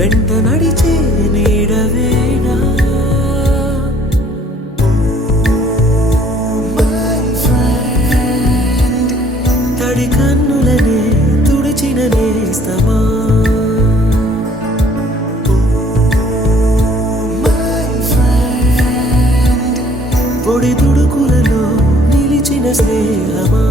వెంట నడిచే నీడవేనా తడి కన్నులనే తుడిచిన నేస్తమా పొడి తుడుకులలో నిలిచిన స్నేహమా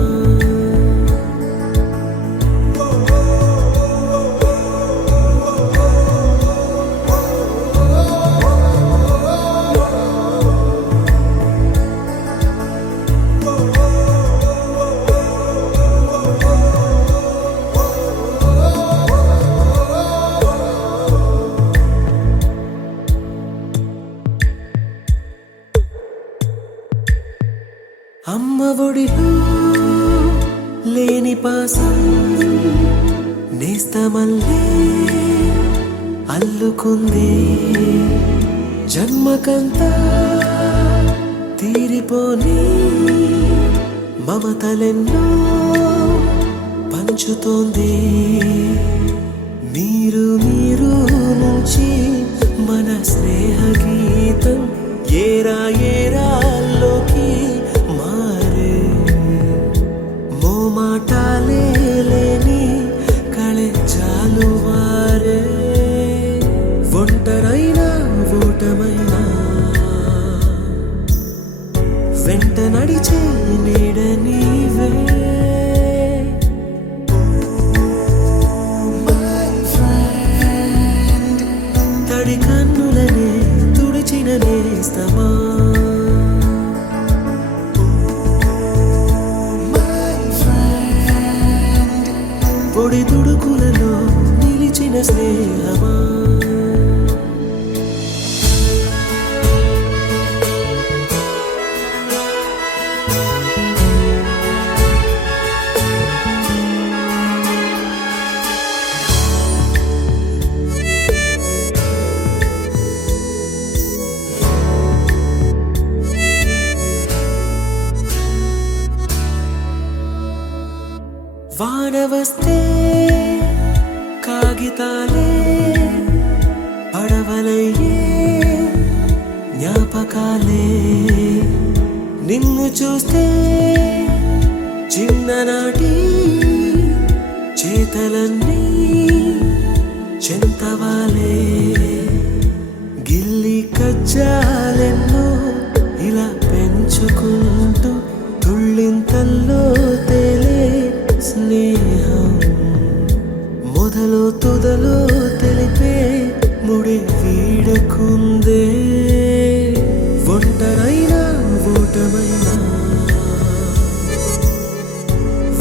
అమ్మ ఒడిలో లేని పాసం నేస్తమల్లే అల్లుకుంది జన్మకంతా తీరిపోని మమతలెన్నో పంచుతోంది మీరు మీరు నుంచి మన స్నేహ గీతం ఏరా ఏరాల్లోకి మాటాలే లేని కళెచ్చాలు వారే ఒంటరైనా ఓటమైనా వెంట నడిచే నీడ నీవే తడి కన్నులనే తుడిచిన నేస్తమా పొడి తుడుకులలో నిలిచిన స్నేహమా వాన వస్తే కాగితాలే పడవలయ్యే జ్ఞాపకాలే నిన్ను చూస్తే చిన్ననాటి చేతలన్నీ చెంతవాలే గిల్లి కజ్జాలెన్నో ఇలా పెంచుకుంటూ తుళ్ళింతల్లో తేలే స్నేహం మొదలు తుదలో తెలిపే ముడి వీడకుందే ఒంటరైనా ఓటమైనా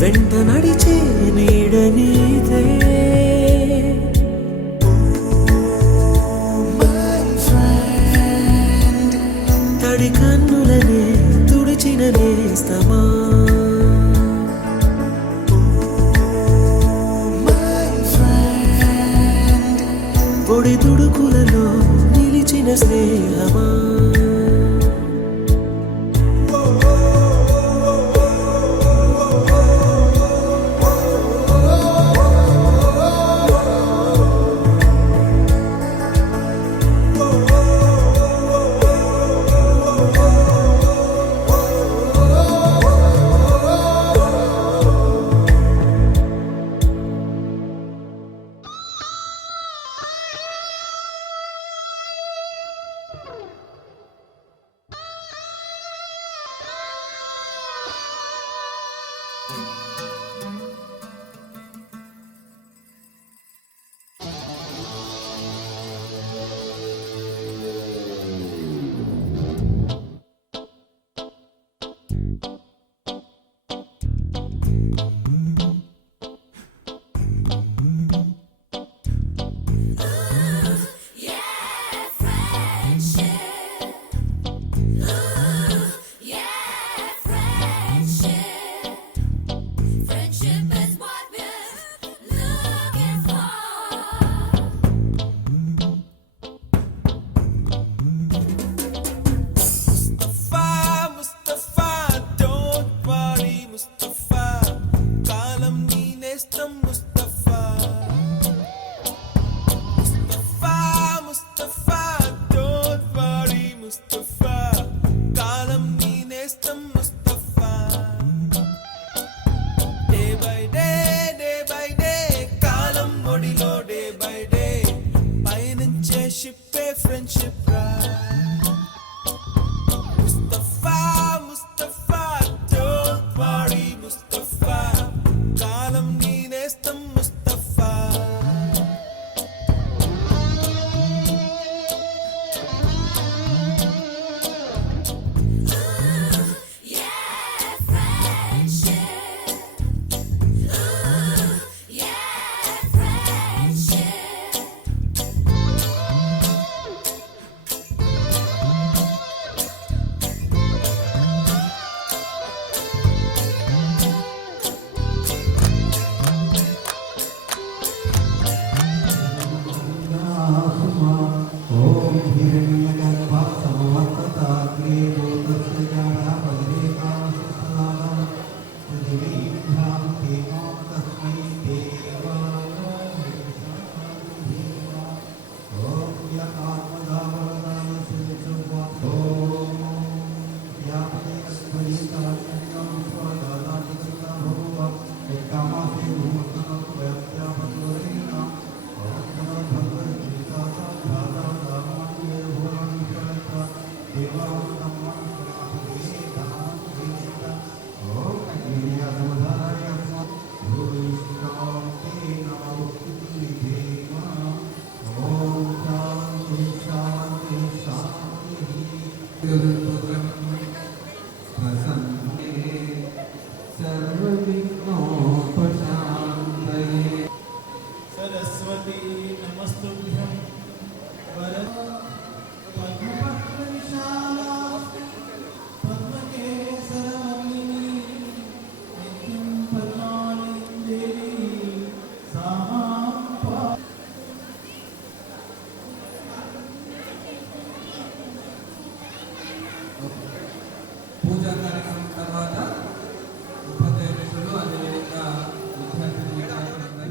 వెంట నడిచే నీడ నీదే తడి కన్నులనే తుడిచిన నేస్తమా పొడి తుడుకులలో నిలిచిన స్నేహమా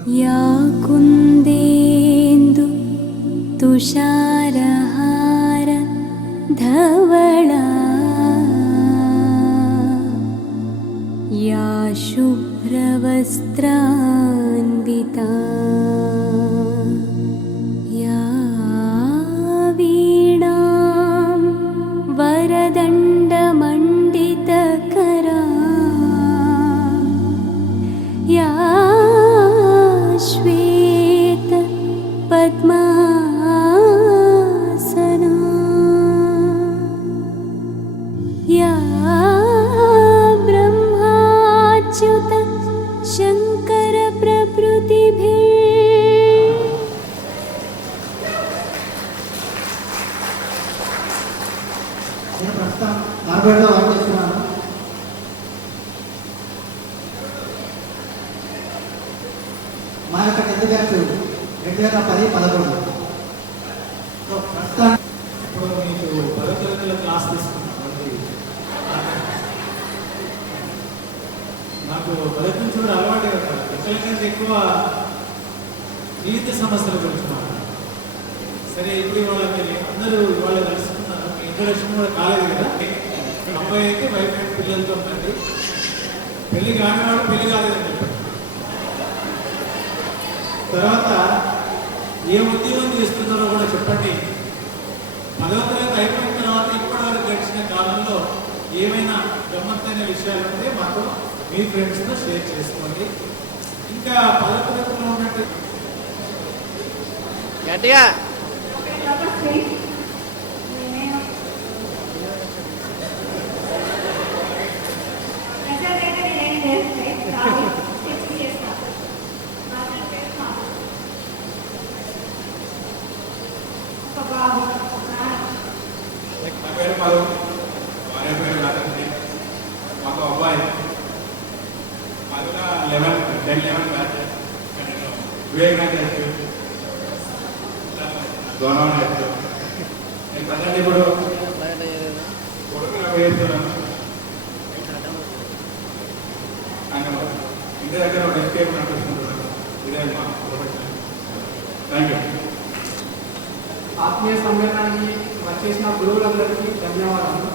या कुन्देन्दु तुषारहार धवला या शुभ्रवस्त्रान्विता या वीणां वरदण्डमण्डितकरा या श्वेत पद्मासना या ब्रह्माच्युत शङ्कर प्रभृतिभिः నేను ప్రస్తుతం నార్వేడ్లో వర్క్ చేస్తున్నాను. మా యొక్క 10th బ్యాచ్ 2010-11. సో ప్రస్తుతం ఇప్పుడు మీకు 10వ తరగతిలో క్లాస్ తీసుకున్నాను. నాకు 10వ నుంచి కూడా అలవాటే కదా, ఎక్కడికంటే ఎక్కువ జీవిత సమస్యల గురించి మాట్లాడాలి. సరే, ఇప్పుడు వాళ్ళకి అందరూ వాళ్ళు కలుసుకున్నారు, ఇంట్రొడక్షన్ కూడా కాలేదు కదా. అబ్బాయి అయితే వైఫ్ అండ్ పిల్లలతో ఉండండి, పెళ్లి కానివాడు పెళ్లి కాలేదని చెప్పండి. తర్వాత ఏ ఉద్యోగం చేస్తున్నారో కూడా చెప్పండి. 10వ తరగతి అయిపోయిన తర్వాత ఇప్పటివరకు గడిచిన కాలంలో ఏమైనా గమ్మత్తైన విషయాలు ఉంటే మాకు మీ ఫ్రెండ్స్తో షేర్ చేసుకోండి. ఇంకా 10వ తరగతిలో ఉన్నట్టు గట్టిగా నా పేరు మధు, భార్య పేరు రాజండి. మాకు అబ్బాయి మధున 10-11 బ్యాచ్. నేను వివేకానంద గౌరవం చేస్తాను. నేను ప్రజెంట్ ఇప్పుడు కొడుకున వేస్తున్నాను. ఆయన ఇంటి దగ్గర ఎస్కేప్ నడుపుకుంటున్నాను. ఇదే మా ప్రొఫెషన్. Thank you. ఆత్మీయ సమ్మేళనానికి వచ్చేసిన గురువులందరికీ ధన్యవాదాలు.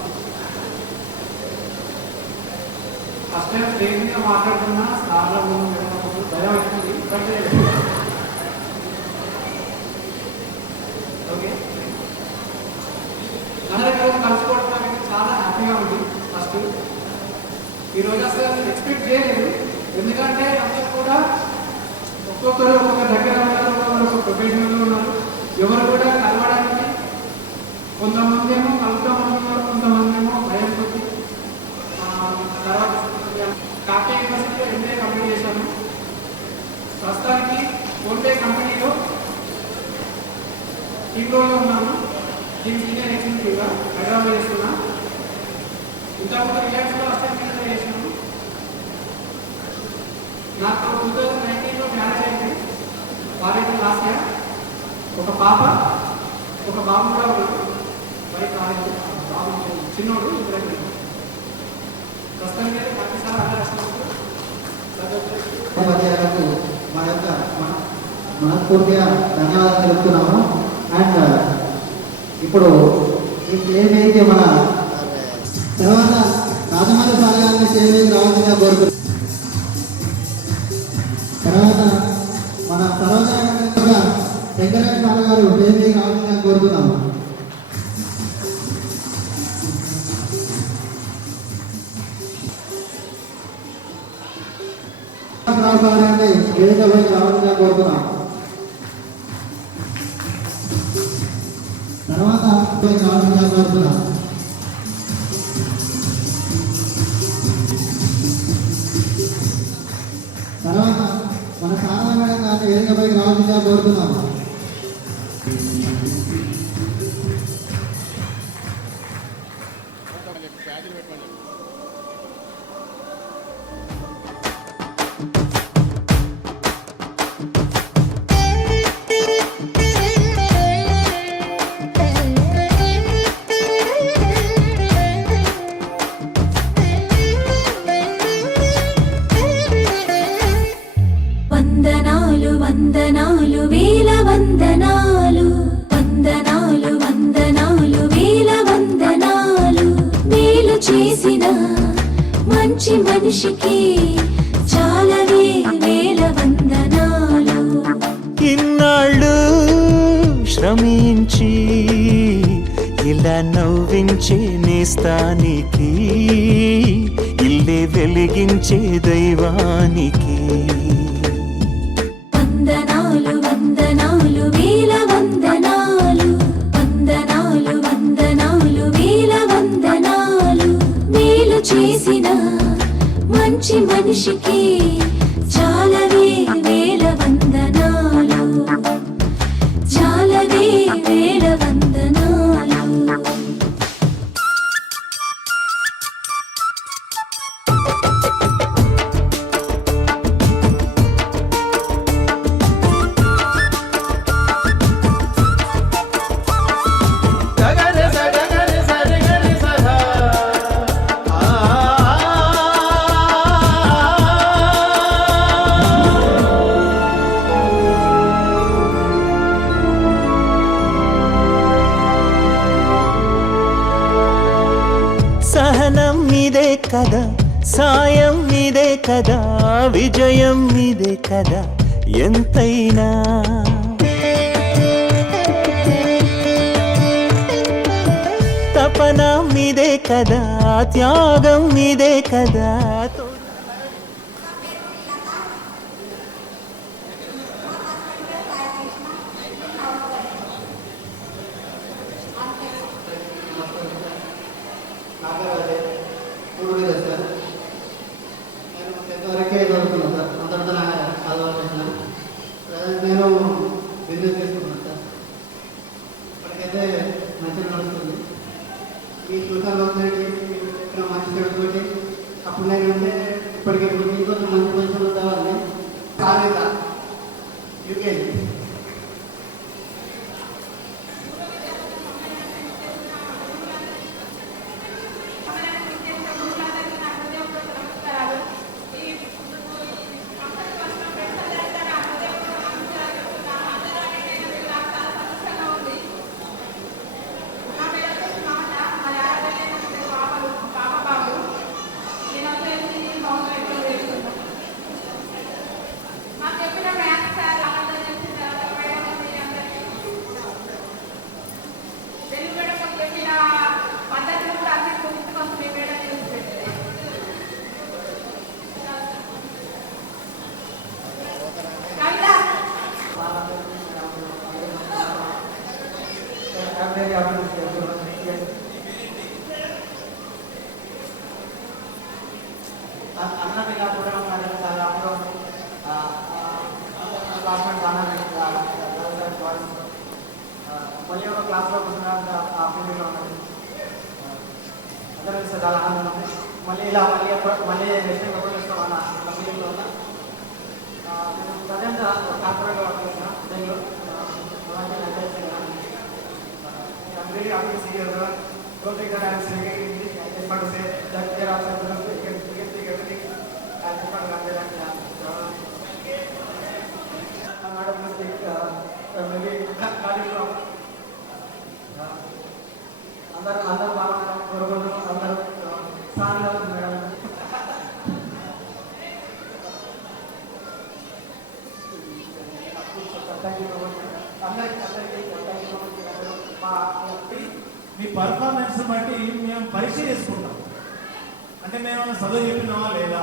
ఫస్ట్ టైం స్టేజ్ మీద మాట్లాడుతున్నా సార్ల ముందు భయం అవుతుంది. ఓకే, అందరికీ కలుసుకోవడం అనేది చాలా హ్యాపీగా ఉంది. ఫస్ట్ ఈరోజు అసలు ఎక్స్పెక్ట్ చేయలేదు, ఎందుకంటే అందరూ కూడా ఒక్కొక్కరు ఒక్కొక్క దగ్గర ఉన్నారు, ఒక్కొక్కరు ఒక ప్రొఫెషనల్లో ఉన్నారు. ఎవరు కూడా కలవడానికి కొంతమంది ఏమో కలుపుతామని ఉన్నారు, కొంతమంది ఏమో భయం కొద్ది. తర్వాత కాకే యూనివర్సిటీలో ఎంఏ కంప్లీట్ చేశాను. ప్రస్తుతానికి ఫోన్పే కంపెనీలో టీమ్ రోల్లో ఉన్నాను. టీమ్ సీనియర్ ఎగ్జిక్యూటివ్గా హైదరాబాద్ చేస్తున్నా. ఇంతకుముందు రిలయన్స్లో అసిస్టెంట్ చేసినాను. నాకు 2019లో మ్యారేజ్ అయింది. వాళ్ళకి లాస్ట్ ఇయర్ ఒక పాప ఒక బాబు కూడా ఉన్నాడు. బయట బాబు చిన్నోడు ఇప్పుడైతే ప్రస్తుతానికి అయితే ప్రతిసారి అందరూ ఉపాధ్యాయులకు మా యొక్క మనస్ఫూర్తిగా ధన్యవాదాలు తెలుపుతున్నాము. అండ్ ఇప్పుడు ఏమైతే మన తర్వాత రాజమౌళి సార్ గారిని స్టేజ్ రావాల్సిందిగా కోరుతున్నాం. తర్వాత మన సరోజన వెంకటేశ్వర సార్ గారు స్టేజ్ రావాల్సిందిగా కోరుతున్నాము. రావాలని వేదికపైకి రావాల్సిందిగా కోరుతున్నాం. తర్వాత రావాల్సిందిగా కోరుతున్నాం. తర్వాత మన సారథ మేడం గారిని వేదికపైకి రావాల్సిందిగా కోరుతున్నాం. వందనాలు వందనాలు వేల వందనాలు వందనాలు వందనాలు వేల వందనాలు మేలు చేసిన మంచి మనిషికి చాలవే వేల వందనాలు. ఇన్నాళ్ళు శ్రమించి ఇలా నవ్వించే నేస్తానికి ఇల్లే వెలిగించే దైవానికి వందనాలు వందనాలు వేల వందనాలు వందనాలు వందనాలు వేల వందనాలు మేలు చేసిన మంచి మనిషికి చాలవే వేల వందనాలు చాలవే వేల వందనాలు. సహనం మీదే కదా, సాయం మీదే కదా, విజయం మీదే కదా ఎంతైనా. తపన మీదే కదా, త్యాగం మీదే కదా. నా పేరు అజయ్, పూర్వీ సార్. నేను 10th వరకే చదువుకున్నాను సార్. అంతటితో నా చదవాల్సిన నేను బిజినెస్ చేసుకున్నాను సార్. ఇప్పటికైతే మంచిగా నడుస్తుంది. మీ చూసాలో చెప్పిన మంచి చెడుతోటి అప్పుడు నేను ఉంటే ఇప్పటికే ఇంకొంచెం మంచి పొజిషన్ ఉందామని కాలేదా యూకేజీ. అన్నట్టుగా కూడా చాలా అప్పుడు క్లాస్మేట్స్ మళ్ళీ ఒక క్లాస్లో కూర్చున్నా ఆ ఫీల్డ్లో ఉన్నది అందరూ చాలా ఆనందం ఉంది. మళ్ళీ ఇలా మళ్ళీ నెక్స్ట్ ఎప్పుడు చేసుకోవాలన్న ఫీలింగ్లో ఉన్నా. నేను ప్రజెంట్ కార్పొరేట్లో వర్క్ చేసిన Bengaluru. I'm very happy to see you. Don't think that I am saying anything. I just want to say that there are some people who can take everything. I just want to convey that. I'm not a mistake. Maybe not even wrong. అందరూ బాగా కోరుకుంటూ అందరూ స్థానంలో madam. మీ performance బట్టి మేము పరీక్ష చేసుకుంటాం. అంటే మేము చదువు చెప్పినావా లేదా,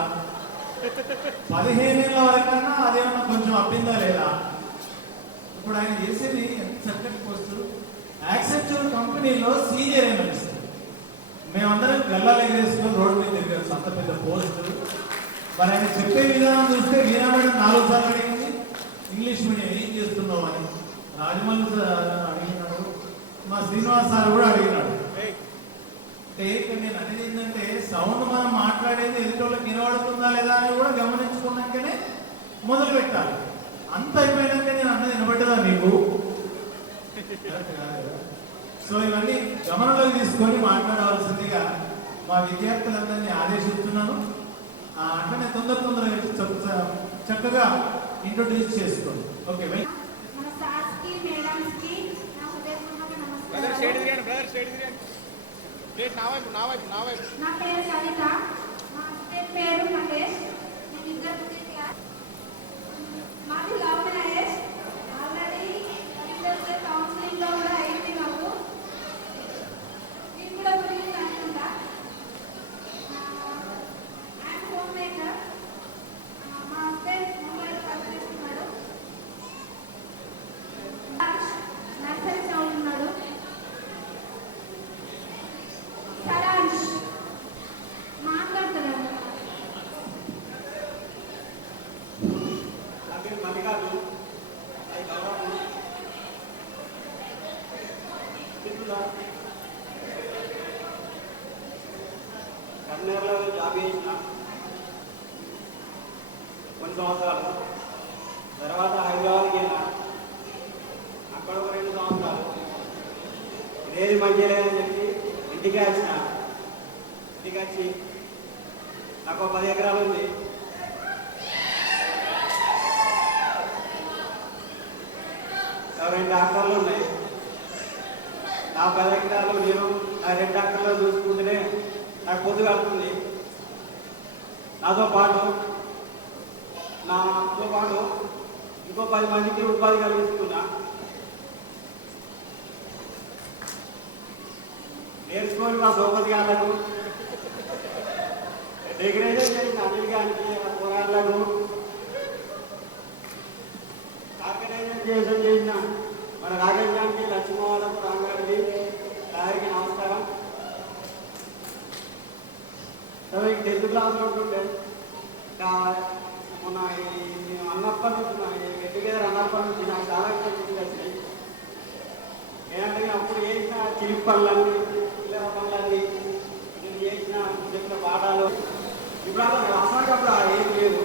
15 ఏళ్ళ వరకన్నా అదేమన్నా కొంచెం అబ్బిందా లేదా. ఇప్పుడు ఆయన చేసేది ఎంత చక్కటి పోస్టు, యాక్సెప్చర్ కంపెనీలో సీనియర్ ఎమ్మెల్సీ. మేమందరం గల్లాలు ఎగరేసుకొని రోడ్డు మీద తిరిగారు, అంత పెద్ద పోస్టు. మరి ఆయన చెప్పే విధానం చూస్తే వీణా మేడం 4 సార్లు అడిగింది ఇంగ్లీష్ మీడియం ఏం చేస్తున్నావు అని. రాజమౌళి అడిగినాడు, మా శ్రీనివాస్ సార్ కూడా అడిగినాడు. అంటే ఇక్కడ నేను అనేది ఏంటంటే సౌండ్ మనం మాట్లాడేది ఎదుటోళ్ళకి వినబడుతుందా లేదా అని కూడా గమనించుకున్నాకనే మొదలు పెట్టాలి. అంత అయిపోయినాక నేను అన్నది వినబడ్డదా నీకు? సో ఇవన్నీ గమనంలోకి తీసుకొని మాట్లాడవలసిందిగా మా విద్యార్థులందరినీ ఆదేశిస్తున్నాను. అట్లనే తొందరగా చక్కగా ఇంట్రొడ్యూస్ చేసుకోండి. ఓకే మన సార్స్కి మేడమ్స్కి నా హృదయపూర్వక నమస్కారం. నా పేరు సవిత, మా హస్బెండ్ పేరు మహేష్. నేను ఇంటర్మీడియట్ క్లాస్. మాది లవ్ మ్యారేజ్. ఆల్రెడీ కౌన్సిలింగ్లో కూడా అయింది మాకు. నేను కూడా గురించి అనుకుంటా. And home maker. మా హస్బెండ్ ముంబైలో పనిచేస్తున్నాడు. నర్సరీ చదువుతున్నాడు. సరాంష్ మాట్లాడుతున్నాడు. నా పేరు మల్లికార్జున్. కర్నూలులో జాబ్ చేసిన కొన్ని సంవత్సరాలు. తర్వాత హైదరాబాద్కి వెళ్ళిన, అక్కడ ఒక 2 సంవత్సరాలు. ఇదేది మంచిగా లేదని చెప్పి ఇంటికి వచ్చిన. ఇంటికి వచ్చి నాకు 10 ఎకరాలు ఉంది. రెండు డాక్టర్లు ఉన్నాయి. నా 10 ఎకరాలు నేను నా 2 డాక్టర్లు చూసుకుంటేనే నాకు పొద్దు కడుతుంది. నాతో పాటు ఇంకో 10 మందికి ఉపాధి కలిగిస్తున్నా. నేర్చుకొని మా సోపతి గాళ్ళకు డెకరేషన్ చేసిన అనిల్ గారికి, పోరాళ్ళకు ఆర్గనైజేషన్ చేసిన మన రాజేష్ గారికి, లక్ష్మీవాళ్ళకు, రాంగారికి, గారికి నమస్కారం. మీకు 10th క్లాస్లో ఉంటుండే మొన్న అన్నప్పటి నుంచి గెట్ టుగెదర్ అన్నప్పటి నుంచి నాకు చాలా వచ్చినాయి. ఏంటంటే అప్పుడు చేసిన చిలిపి పనులన్నీ, పిల్లల పనులన్నీ, నేను చేసిన చెప్పిన పాఠాలు ఇప్పుడు అసలు ఏం లేదు.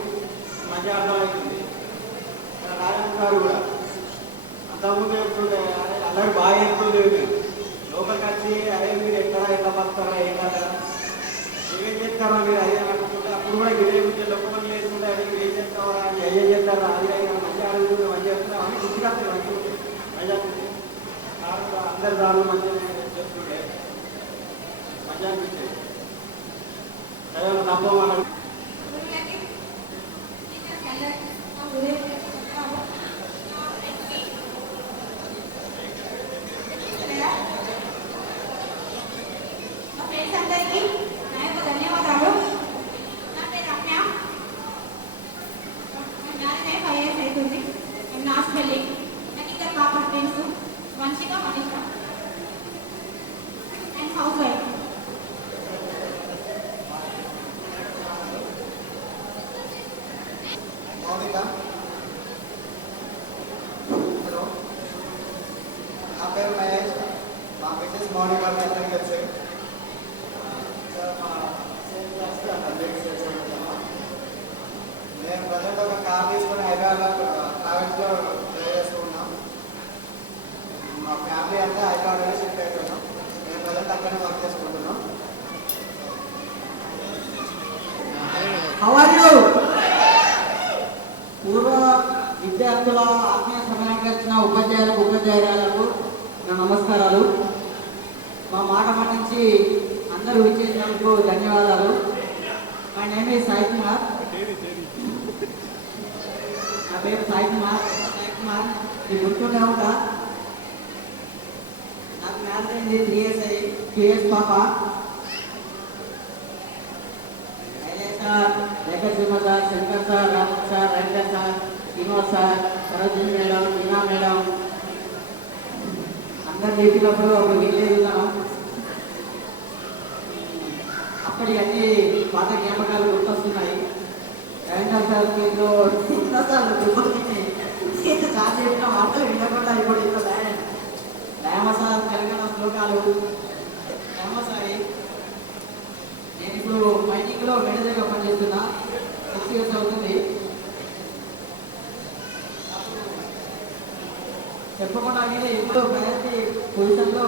మంచి అర్థమవుతుంది. రాజేంద్ర గారు కూడా అంతకుముందు చెప్తుండే అందరూ బాగా చెప్తుండే. లోపలికి వచ్చి అరే మీరు ఎట్లా పడతారా ఏం కదా ఏం చేస్తారా మీరు అదే అనుకుంటే అప్పుడు కూడా ఇదే గురించి లోపలికి లేకుంటే అది మీరు ఏం చేస్తారా అని అయ్యే చేస్తారా అది మంచిగా అడుగుతుంది మంచిగా చేస్తున్నా అని గుర్తుగా మంచిగా అందరు దాని మంచిగా చెప్తుండే మంచిగా అనిపించేది. తప్ప అందరికీ నా యొక్క ధన్యవాదాలు. నా పేరు రమ్య. నాది 5 years అవుతుంది. నేను నాస్పల్లి. నాకు ఇద్దరు పాప friends, Vanshika, Manisha. And housewife. Mounika. Hello, నా పేరు మహేష్. మా మిసెస్ మౌనిక మీ అందరికీ తెలుసు. నేను ప్రజెంట్ ఒక కార్ తీసుకుని హైదరాబాద్ ట్రావెల్స్లో డ్రైవ్ చేసుకున్నాం. మా ఫ్యామిలీ అంతా హైదరాబాద్లో షిఫ్ట్ అవుతున్నాం. నేను ప్రజెంట్ అక్కడనే వర్క్ చేసుకుంటున్నాం. పూర్వ విద్యార్థుల ఆత్మీయ సమయానికి వచ్చిన ఉపాధ్యాయులకు నా నమస్కారాలు. మా మాట మన్నించి అందరూ విచ్చేసినందుకు ధన్యవాదాలు. My name is Sai Kumar. నా పేరు సాయి కుమార్. ఇది గుర్తుండే ఉంటా. నాకు మ్యారేజ్ అయింది 3 years అయ్యి 2 years పాప. Sir, Venkata Simha sir, Shankar sir, Raman sir, Venkat sir, Vinod sir, Sarojini madam, Meena madam అందరు లేపినప్పుడు ఒక విలేజ్ ఉన్నాం. అప్పటి అన్ని పాత జ్ఞాపకాలు గుర్తొస్తున్నాయి. రవీంద్ర సార్ మీరు సార్ చెప్పిన మాటలు వినకుండా ఇప్పుడు ఇంత రామ సార్ తెలంగాణ శ్లోకాలు రామసారి. నేను ఇప్పుడు మైనింగ్లో మేనేజర్గా పనిచేస్తున్నా. 6 years అవుతుంది. చెప్పకుండా ఇది ఇప్పుడు ప్రయత్ని పొజిషన్లో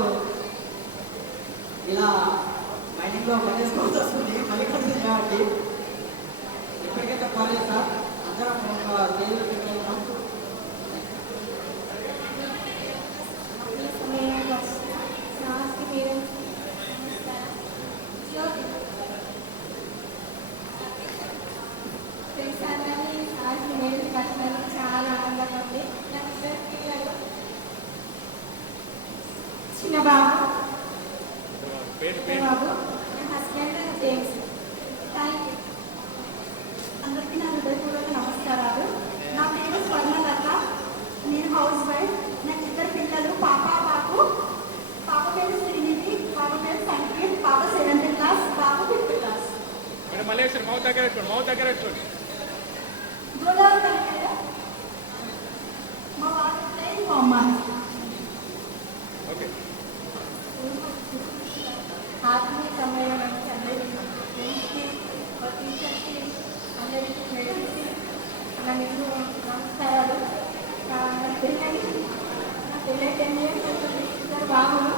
ఇలా మైనింగ్లో పనిచేసుకోవాల్సి వస్తుంది. మళ్ళీ కాబట్టి ఎప్పటికైతే చెప్పాలి సార్ అందరం ఒక స్టేజ్లో పెట్టేద్దాం. చాలా ఆనందంగా ఉంది. నాకు ఇద్దరు పిల్లలు, చిన్న బాబు బాబు, నా హస్బెండ్ జేమ్స్. Thank you. అందరికీ నా హృదయపూర్వక నమస్కారాలు. నా పేరు స్వర్ణలత, నేను హౌస్ వైఫ్. నాకు ఇద్దరు పిల్లలు, పాప బాబు. పాప పేరు శ్రీనిధి, పాప పేరు సంకేత్. పాప 7th క్లాస్, బాబు 5th క్లాస్. గోదావరి కనికాయ. మా వారి పేరు మొహమ్మద్. ఆత్మీయ సమ్మేళనానికి అందరికీ, ఫ్రెండ్స్కి, మా టీచర్స్కి, అందరికీ మేడంకి నా నిండు నమస్కారాలు. నా పెళ్ళి 10 years అవుతుంది. ఇద్దరు బాబులు,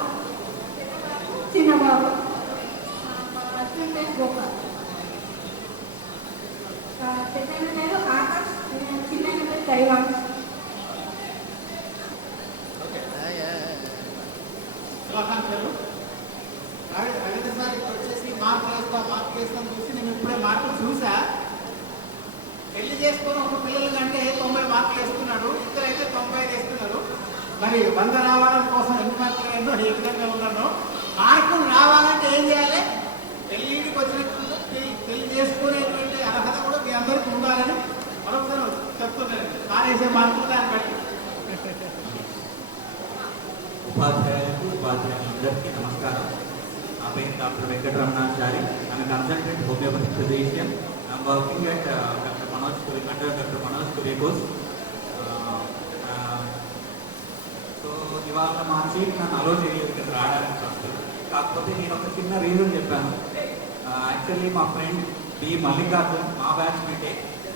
చిన్న బాబు. మా హస్బెండ్ పేరు గోపాల్. పెద్ద పేరు ఆకాష్, చిన్న పేరు దైవాంశ్. శుభాకాంక్షలు. సార్ ఇప్పుడు వచ్చేసి మార్క్ వేస్తాం చూసి నేను ఇప్పుడే మార్కులు చూసా. పెళ్లి చేసుకుని ఒక పిల్లల కంటే 90 మార్కులు వేస్తున్నాడు, ఇద్దరైతే 95 వేస్తున్నారు. మరి 100 రావడం కోసం ఎన్ని మార్కులు ఏంటో ఏ విధంగా ఉన్నానో. మార్కులు రావాలంటే ఏం చేయాలి? పెళ్లికి వచ్చినట్టు పెళ్లి చేసుకునేటువంటి అర్హత కూడా మీ అందరికీ ఉండాలని మరొకసారి చెప్తున్నాను. కాలేసే మార్కులు దాన్ని బట్టి. ఉపాధ్యాయులందరికీ నమస్కారం. నా పేరు doctor Venkataramanachari. I'm a consultant homeopathic physician. I'm working at Dr. Manoj Kurikos. So ఇవాళ మా చీఫ్ నన్ను అలో చేయలేదు ఇక్కడ రావడానికి ఫస్ట్. కాకపోతే నేను ఒక చిన్న రీజన్ చెప్పాను. యాక్చువల్లీ మా ఫ్రెండ్ బి మల్లికార్జున్, మా బ్యాచ్ మీటే,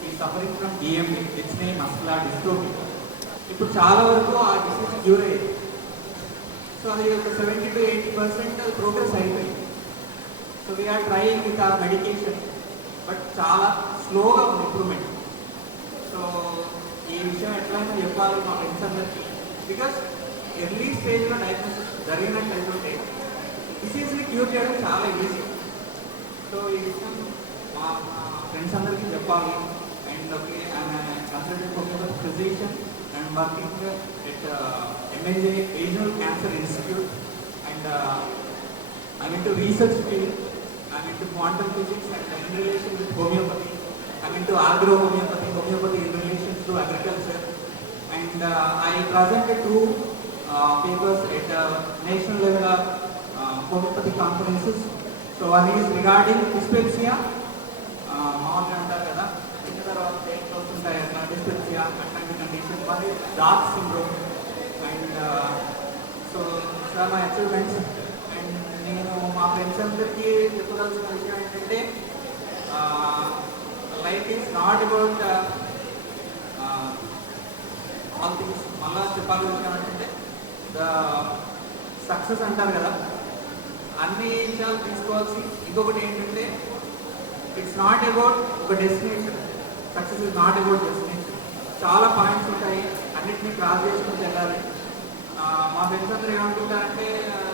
ఈ suffering from DND, its name muscular dystrophy. ఇప్పుడు చాలా వరకు ఆ డిసీజ్ క్యూర్ అయ్యింది. సో అది ఒక 70 to 80% ప్రోగ్రెస్ అయిపోయింది. So we're trying with our medication, but చాలా స్లోగా ఉంది ఇంప్రూవ్మెంట్. సో ఈ విషయం ఎట్లయినా చెప్పాలి మా ఫ్రెండ్స్ అందరికీ. బికాస్ ఎర్లీ స్టేజ్లో డయాగ్నోసిస్ జరిగినట్లయితే డిసీజ్ని క్యూర్ చేయడం చాలా ఈజీ. సో ఈ విషయం మా ఫ్రెండ్స్ అందరికీ చెప్పాలి. And okay, I'm consultant homeopathy physician and working at MNJ Regional Cancer Institute, and I'm into research field. I'm into quantum physics and in relation with homeopathy. I'm into agro-homeopathy, homeopathy in relation to agriculture. And I presented 2 papers at national level homeopathy conferences. So one is regarding dyspepsia, మామూలుగా అంటారు కదా, చిన్న తర్వాత ఏంటి వస్తుంటాయి అట్లా dyspepsia అట్లాంటి condition. One is dark syndrome. And so sir మా అచీవ్మెంట్స్. అండ్ నేను మా ఫ్రెండ్స్ అందరికీ చెప్పదలసిన విషయం ఏంటంటే, life is not about all things. మళ్ళా చెప్పాల్సిన విషయం ఏంటంటే, ద సక్సెస్ అంటారు కదా, అన్ని విషయాలు తీసుకోవాల్సి. ఇంకొకటి ఏంటంటే, ఇట్స్ నాట్ అబౌట్ ఒక destination. Success is not about destination. చాలా పాయింట్స్ ఉంటాయి, అన్నింటినీ క్రాస్ చేసుకుని వెళ్ళాలి. మా ఫ్రెండ్స్ అందరూ ఏమనుకుంటారంటే,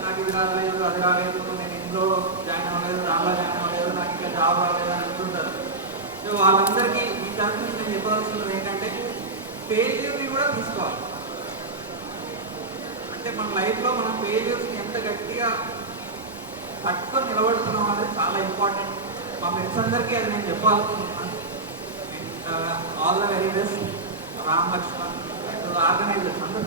నాకు ఇది రాలేదు, అది రాలేదు, నేను ఇంట్లో జాయిన్ అవ్వలేదు, రాలా జాయిన్ అవ్వలేదు, నాకు ఇంకా జాబ్ రాలేదు అని అంటుంటారు. సో వాళ్ళందరికీ ఈ తరఫు నుంచి నేను చెప్పాల్సినది ఏంటంటే, ఫెయిల్యూర్ని కూడా తీసుకోవాలి. అంటే మన లైఫ్లో మనం ఫెయిల్యూర్స్ని ఎంత గట్టిగా పట్టుకొని నిలబడుతున్నాం అనేది చాలా ఇంపార్టెంట్. మా ఫ్రెండ్స్ అందరికీ అది నేను చెప్పాలనుకుంటున్నాను. All the very best. Ram Lakshman organisers అందరూ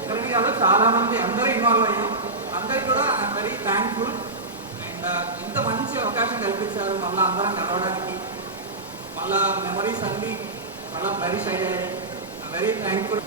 ఇక్కడికి కాదు, చాలామంది అందరూ ఇన్వాల్వ్ అయ్యాం. అందరికీ కూడా ఐఎమ్ వెరీ థ్యాంక్ఫుల్. అండ్ ఇంత మంచి అవకాశం కల్పించారు మళ్ళీ అందరం కలవడానికి. మళ్ళా మెమరీస్ అన్నీ మళ్ళీ ఫ్లరిష్ అయ్యాయి. Very thankful.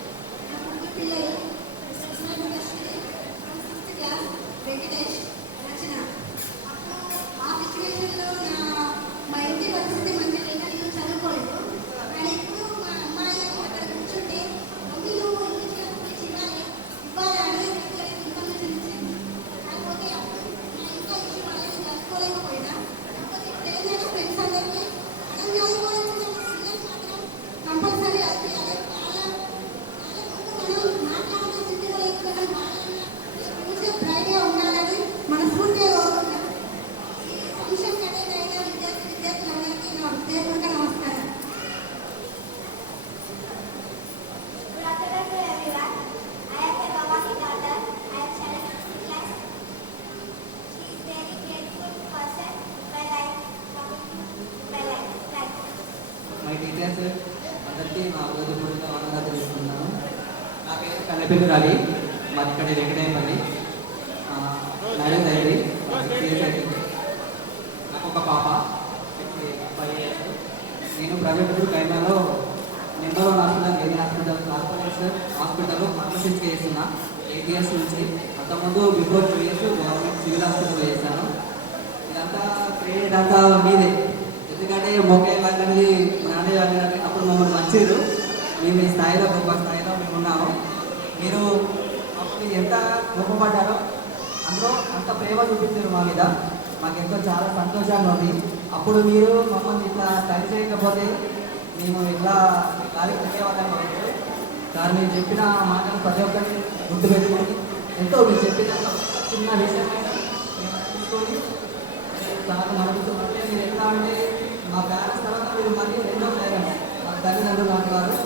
కంపల్సరీ పేరు రవి, మాది ఇక్కడ వెంకటేపల్లి. మ్యారేజ్ అయింది, 6 years అయింది. నాకు ఒక పాప 5 years. నేను ప్రైవేట్ కైమాలో నెంబర్ 1 హాస్పిటల్, ఏది హాస్పిటల్, కార్పొరేషన్ హాస్పిటల్లో ఫార్మసిస్ట్ చేస్తున్నా 8 years నుంచి. అంతకుముందు బిఫోర్ 2 years గవర్నమెంట్ సివిల్ హాస్పిటల్లో చేశాను. ఇదంతా క్రెడిట్ అంతా మీదే, ఎందుకంటే మొక్కే లాంటి నానే లాంటి అప్పుడు మమ్మల్ని మంచిరు. మేము ఈ స్థాయిలో గొప్ప స్థాయిలో మేము ఉన్నాము. మీరు అప్పుడు ఎంత గొప్పపడ్డారో అందులో అంత ప్రేమ చూపించారు మా మీద. మాకెంతో చాలా సంతోషంగా ఉంది. అప్పుడు మీరు మమ్మల్ని ఇట్లా టైం చేయకపోతే మేము ఇట్లా గాలికి తిరిగేవాళ్ళం కాదు. సార్ మీరు చెప్పిన మాటలు ప్రతి ఒక్కరిని గుర్తుపెట్టుకొని ఎంతో మీరు చెప్పిన చిన్న విషయమైన తీసుకొని చాలా నడుపుతున్నట్టే. మీరు ఎట్లా అంటే మా పేరెంట్స్ తర్వాత మీరు మళ్ళీ రెండో పేరెంట్స్, మా తల్లిదండ్రులు లాంటి వారు.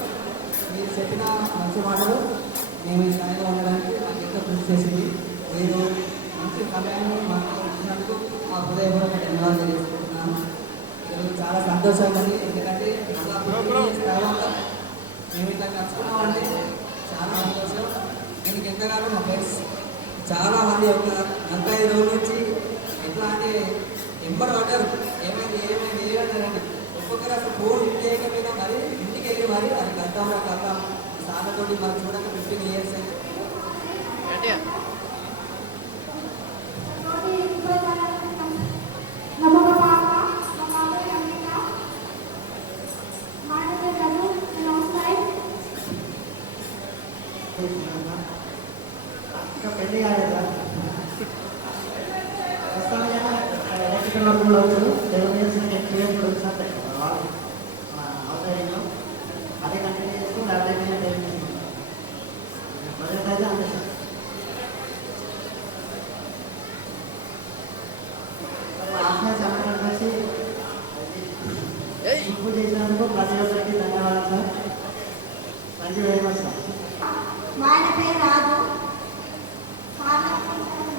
మీరు చెప్పిన మంచి మాటలు మేము ఈ స్థాయిలో ఉండడానికి నాకు ఎంతో కృషి చేసింది. మీరు మంచి సమయాన్ని మాకు ఇచ్చినందుకు మా హృదయపూర్వక ధన్యవాదాలు తెలియజేసుకుంటున్నాను. ఈరోజు చాలా సంతోషంగా ఉంది, ఎందుకంటే తర్వాత మేము ఇట్లా కలుసుకున్నామంటే చాలా సంతోషం. దీనికి ఎంతగానో మా ఫ్రెండ్స్ చాలా మంది ఒక 45 రోజుల నుంచి ఎట్లా అంటే ఎంబడి పడ్డారు. ఏమైంది ఏమైంది ఏమన్నారండి. ఒక్కొక్కరు అసలు ఫోన్ చేయకపోయినా మరి ఇంటికి వెళ్ళి మరి అది కద్దాం సార్లతోటి మనం చూడక 15 years అయింది. ఇంకా పెళ్లి కాలేదా? ఎలక్ట్రికల్ వర్క్ కూడా వచ్చారు. 7 years ఎక్స్పీరియన్స్ కూడా వచ్చినట్టు వాళ్ళు అవసరంలో అదే కంటిన్యూ చేసుకుని అదే ప్రజెంట్ అయితే అంతే సార్. ఆత్మీయ సంబంధం కలిసి ఇంప్రూవ్ చేసినందుకు ప్రతి ఒక్కరికి ధన్యవాదాలు sir. Thank you very much sir. మా ఆయన పేరు రాజు.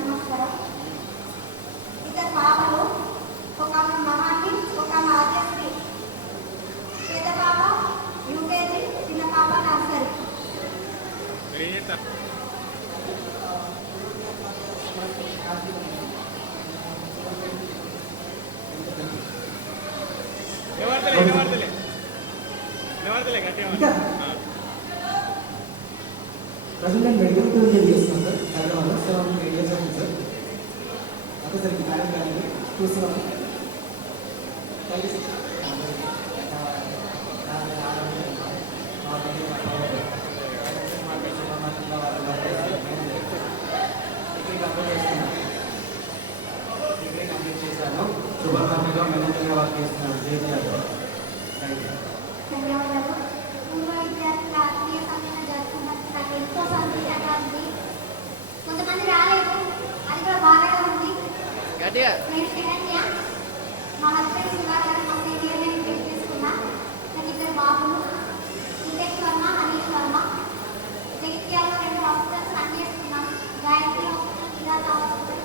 నమస్కారం. ఇద్దరు పాపలు, ఒక ఆమె మహాన్ని, ఒక ఆమె ఆద్యశ్రీ. పెద్ద పాప యూకేజీ, చిన్న పాప నర్సరీ. ప్రజెంట్ మెడికల్ టూర్ చేస్తున్నాం సార్. హైదరాబాద్లో 7 years అవుతుంది సార్. అదే సార్ ఈ మ్యారేజ్ కానీ చూస్తున్నాను. Thank you sir. Degree complete చేశాను. సూపర్ కంపెనీలో మేనేజర్గా వర్క్ చేస్తున్నాను. ధన్యవాదాలు. పూర్వ విద్యార్థుల ఆత్మీయ సమ్మేళనం జరుపుకున్నందుకు నాకు ఎంతో సంతోషంగా ఉంది. కొంతమంది రాలేదు, అది కూడా బాగా ఉంది. నేను శరణ్య, మా హస్బెండ్ శివాగారు, మా సీనియర్ నేను పెళ్లి చేసుకున్నా. నాకు 2 బాబులు, ఇంటెక్ వర్మ, హరీష్ వర్మ. జగిత్యాలలో 2 హాస్పిటల్స్ రన్ చేసుకున్నాం. Gayatri hospital, Virat hospital.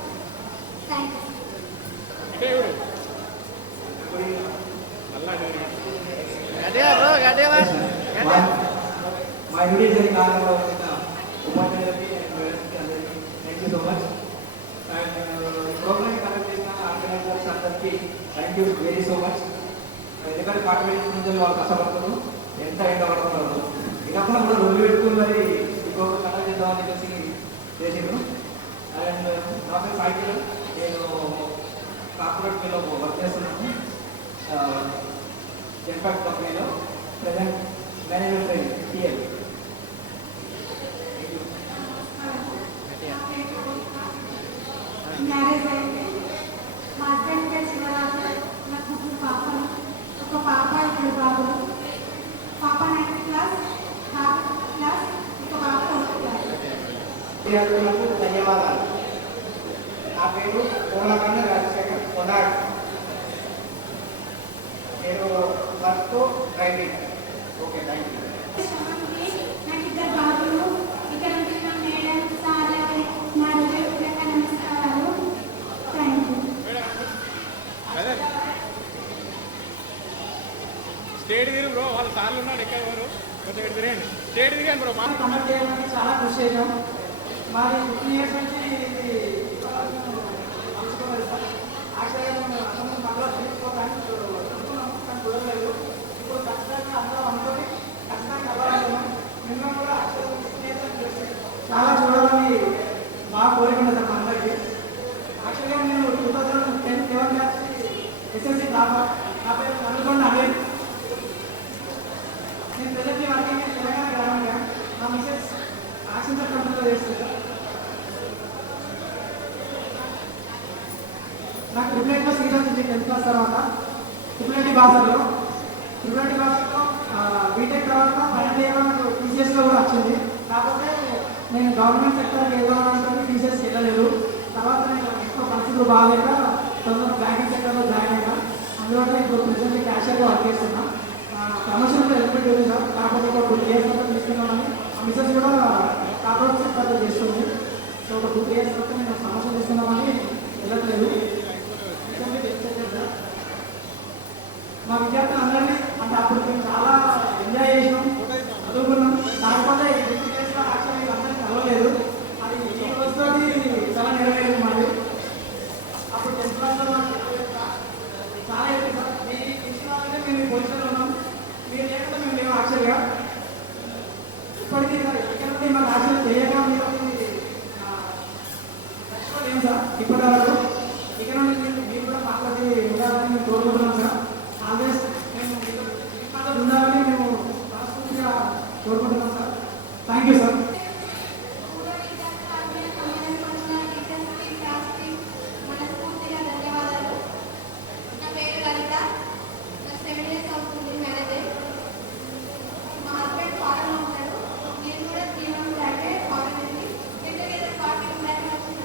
Thank you. మా వీడియో జరిగిన కాలంలో ఉపాధ్యాయులకి అందరికీ thank you so much. And programme conduct చేసిన ఆర్గనైజర్స్ అందరికీ thank you very so much. ఎందుకంటే పార్టిసిపేషన్ నుంచి వాళ్ళు కష్టపడుతున్నారు, ఎంత పడుతున్నారు. ఇదప్పుడు కూడా రోజు పెట్టుకుని మరి ఈ ప్రోగ్రామ్ కండక్ట్ చేద్దామని చెప్పేసి చేసిండ్రు. అండ్ నా పేరు సాయికిల్, నేను కార్పొరేట్ మీలో వర్క్ చేస్తున్నాను. జెన్పాక్ కంపెనీలో present manager training TL. Marriage అయింది. మా హస్బెండ్ పేరు శివరాజు. నాకు 2 పాపలు, ఒక పాప 2 బాబులు. పాప 9th క్లాస్, బాబు 5th క్లాస్, ఒక బాబు 4th క్లాస్. విద్యార్థులకు ధన్యవాదాలు. నా పేరు పూలకండ రాజశేఖర్ కొనాడ్. నేను work driving. Okay, thank you. నాకు 2 బాబులు. ఇక్కడ ఉంటున్న మేడం, సార్లకి నా హృదయపూర్వక నమస్కారాలు. Thank you. స్టేట్ వీరు బ్రో, వాళ్ళ సార్లు ఉన్నాడు ఎక్కడ కొంచెం తిరగండి. కండక్ట్ చేయడానికి చాలా కృషి చేశాం. మరి 15 ఇయర్స్ నుంచి పంచుకోలేదు సార్. యాక్చువల్గా మేము అందరం మళ్ళీ తెలిసిపోతాను అనుకున్నాము, కానీ కుదరలేదు. ఇప్పుడు ఖచ్చితంగా అందరం అనుకొని ఖచ్చితంగా అవ్వాలనుకున్నాం. మిమ్మల్ని కూడా చాలా చూడాలని బాగా కోరిక ఉంది సార్ మా అందరికీ. యాక్చువల్గా నేను 2010 11 బ్యాచ్ ఎస్ఎస్సి టాపర్. నా పేరు నల్గొండ అమీర్. నేను ప్రజెంట్లీ వర్కింగ్ తెలంగాణ గ్రామీణ బ్యాంక్. మా మిసెస్ యాక్సెంచర్ కంపెనీలో చేస్తుంది. నాకు ట్రిపుల్ సీట్ వచ్చింది 10th క్లాస్ తర్వాత. ట్రిపుల్ భాషలో బీటెక్ తర్వాత ఫైనల్ ఇయర్లో నాకు టీసీఎస్లో కూడా వచ్చింది. కాకపోతే నేను గవర్నమెంట్ సెక్టర్కి వెళ్దామని టీసీఎస్కి వెళ్ళలేదు. తర్వాత నేను ఎక్కువ పరిస్థితులు బాగాలేక తొందరగా బ్యాంకింగ్ సెక్టర్లో జాయిన్ అయినా. అందులో ఇప్పుడు ప్రెసెంట్లీ క్యాషియర్గా వర్క్ చేస్తున్నా. ప్రమోషన్ కూడా ఎలిజిబిలిటీ ఉంది సార్. కాకపోతే ఒక 2 years తర్వాత తీసుకున్నామని ఆ మిసెస్ కూడా కార్పొరేట్ సెక్టర్లో చేస్తుంది. సో ఒక 2 years తర్వాత నేను ప్రమోషన్ తీసుకున్నామని వెళ్ళట్లేదు. మా విద్యార్థులు అందరినీ అంటే అప్పుడు మేము చాలా ఎంజాయ్ చేసినాం, చదువుకున్నాం. కాకపోతే యాక్చువల్లీ అందరినీ చదవలేదు. అది ఈ రోజుతో చాలా నెరవేరింది మాది. అప్పుడు 10th క్లాస్లో చాలా ఎక్కువ సార్. మీ ఇన్స్టాల్మెంటే మేము ఈ పొజిషన్లో ఉన్నాం. మీరు లేకుండా మేము లేవు యాక్చువల్గా. ఇప్పటికీ ఇక్కడ మాకు యాక్చువల్ చేయక మీరు లేము సార్ ఇప్పటి వరకు. ఇక్కడ నుండి మీరు కూడా మాట్లాడి ఉండాలని మేము కోరుకుంటున్నాం సార్. ఆల్వేస్ మేము ఉండాలని మేము మనస్ఫూర్తిగా కోరుకుంటున్నాం సార్. Thank you sir. మనస్ఫూర్తిగా ధన్యవాదాలు. నా పేరు లలిత. నా 7 years అవుతుంది మ్యారేజ్. మా హస్బెండ్ ఫారెన్లో ఉంటాడు. నేను కూడా 3 months బ్యాకే ఫారెన్ వెళ్ళి టుగెదర్ 40 బ్యాక్ వచ్చిన.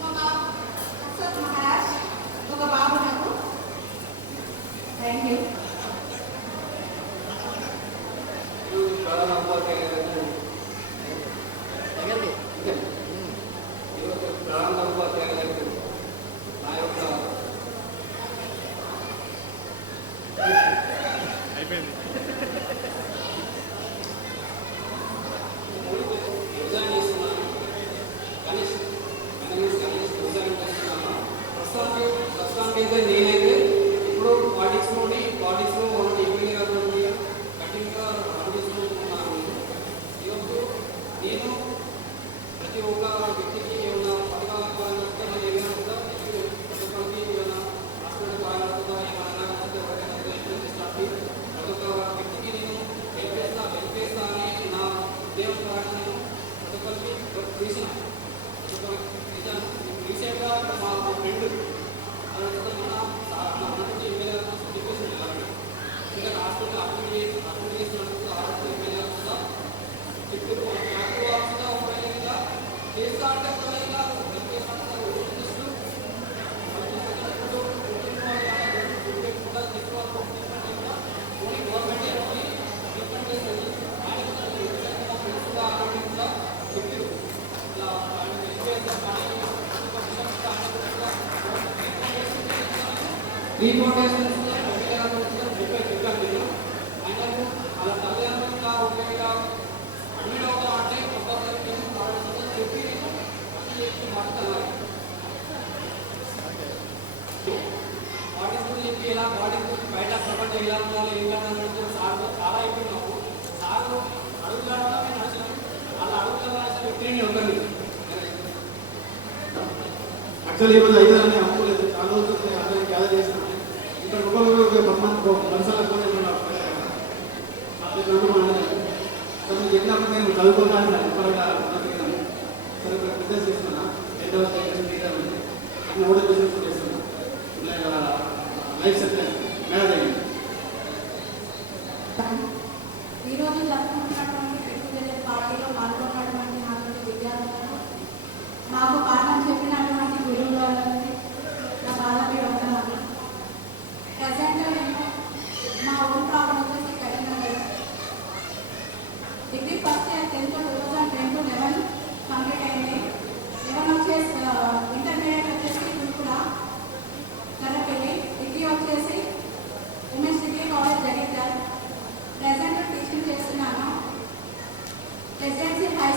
మా బాబు అసత్ మహారాజ్, ఒక బాబు నాకు. Thank you. ప్రస్తుతానికైతే నేనైతే ఇప్పుడు పాలిటిక్స్లో ఒకటి ఎమ్మెల్యే గారు కఠినంగా అభివృద్ధిస్తున్నాను. ఈరోజు నేను ప్రతి ఒక్క వ్యక్తికి ఏమైనా పథకాల పరంగా ఏమైనా కూడా ప్రతి ఒక్కరికి ఏమైనా హాస్పిటల్ పరంగా ఏమైనా ఎవరైనా ప్రతి ఒక్క వ్యక్తికి నేను హెల్ప్ చేస్తా అని నా ఉద్యోగం ద్వారా నేను ప్రతి ఒక్కరికి తీసిన రీసెంట్గా మా ఫ్రెండ్ ఎమ్మెల్యే చెప్పేసి ఇంకా హాస్పిటల్ అడ్మిట్ చేసినప్పుడు హాస్పిటల్ ఎమ్మెల్యే కూడా ఇప్పుడు కూడా చేస్తా అంటే కూడా ఇలా రీపోర్టేషన్ చెప్పాను. ఆయనకు అలా తల్లిదండ్రులుగా ఒకవేళ అడ్మిట్ అవుతాం అంటే చెప్పి మాట్లాడాలి. బాడీ గురించి చెప్పి ఇలా బాడీ గురించి బయట ప్రపంచం ఎలా ఉండాలి ఏం కాదు సార్ చాలా అయిపోయినాము. సార్ అడుగుల వల్ల మేము నడిచినాం. అలా అడుగుల రాసిన వ్యక్తిని ఒకరిని యాక్చువల్లీ ఈరోజు ఐదాన్ని అమ్ముకోలేదు. చాలా రోజులు అందరికీ గ్యాదర్ చేస్తున్నాను. ఇక్కడ ఒకరు మనసాల ఫోన్ చెప్పినప్పుడు నేను చదువుకోవాలని త్వరగా సరే బిజినెస్ చేస్తున్నా. 8వ తరగతి కూడా బిజినెస్ చేస్తున్నా. లైఫ్ సెటిల్ మ్యారేజ్ అయ్యింది. ఈరోజు జరుపుకుంటున్నటువంటి పెట్టుబడి పార్టీలో పాల్గొన్నటువంటి నాతోటి విద్యార్థులను, నాకు పాఠం చెప్పినటువంటి గురువులని నా బాధపడి వందనాలు. ప్రజెంట్ నేను మా ఊరు ప్రాబ్లం వచ్చేసి Karimnagar. Degree first year 10th 2010-11 complete అయింది. 11 వచ్చేసి ఇంటర్మీడియట్ వచ్చేసి కూడా కరపల్లి. డిగ్రీ వచ్చేసి women's degree college Jagtial. Present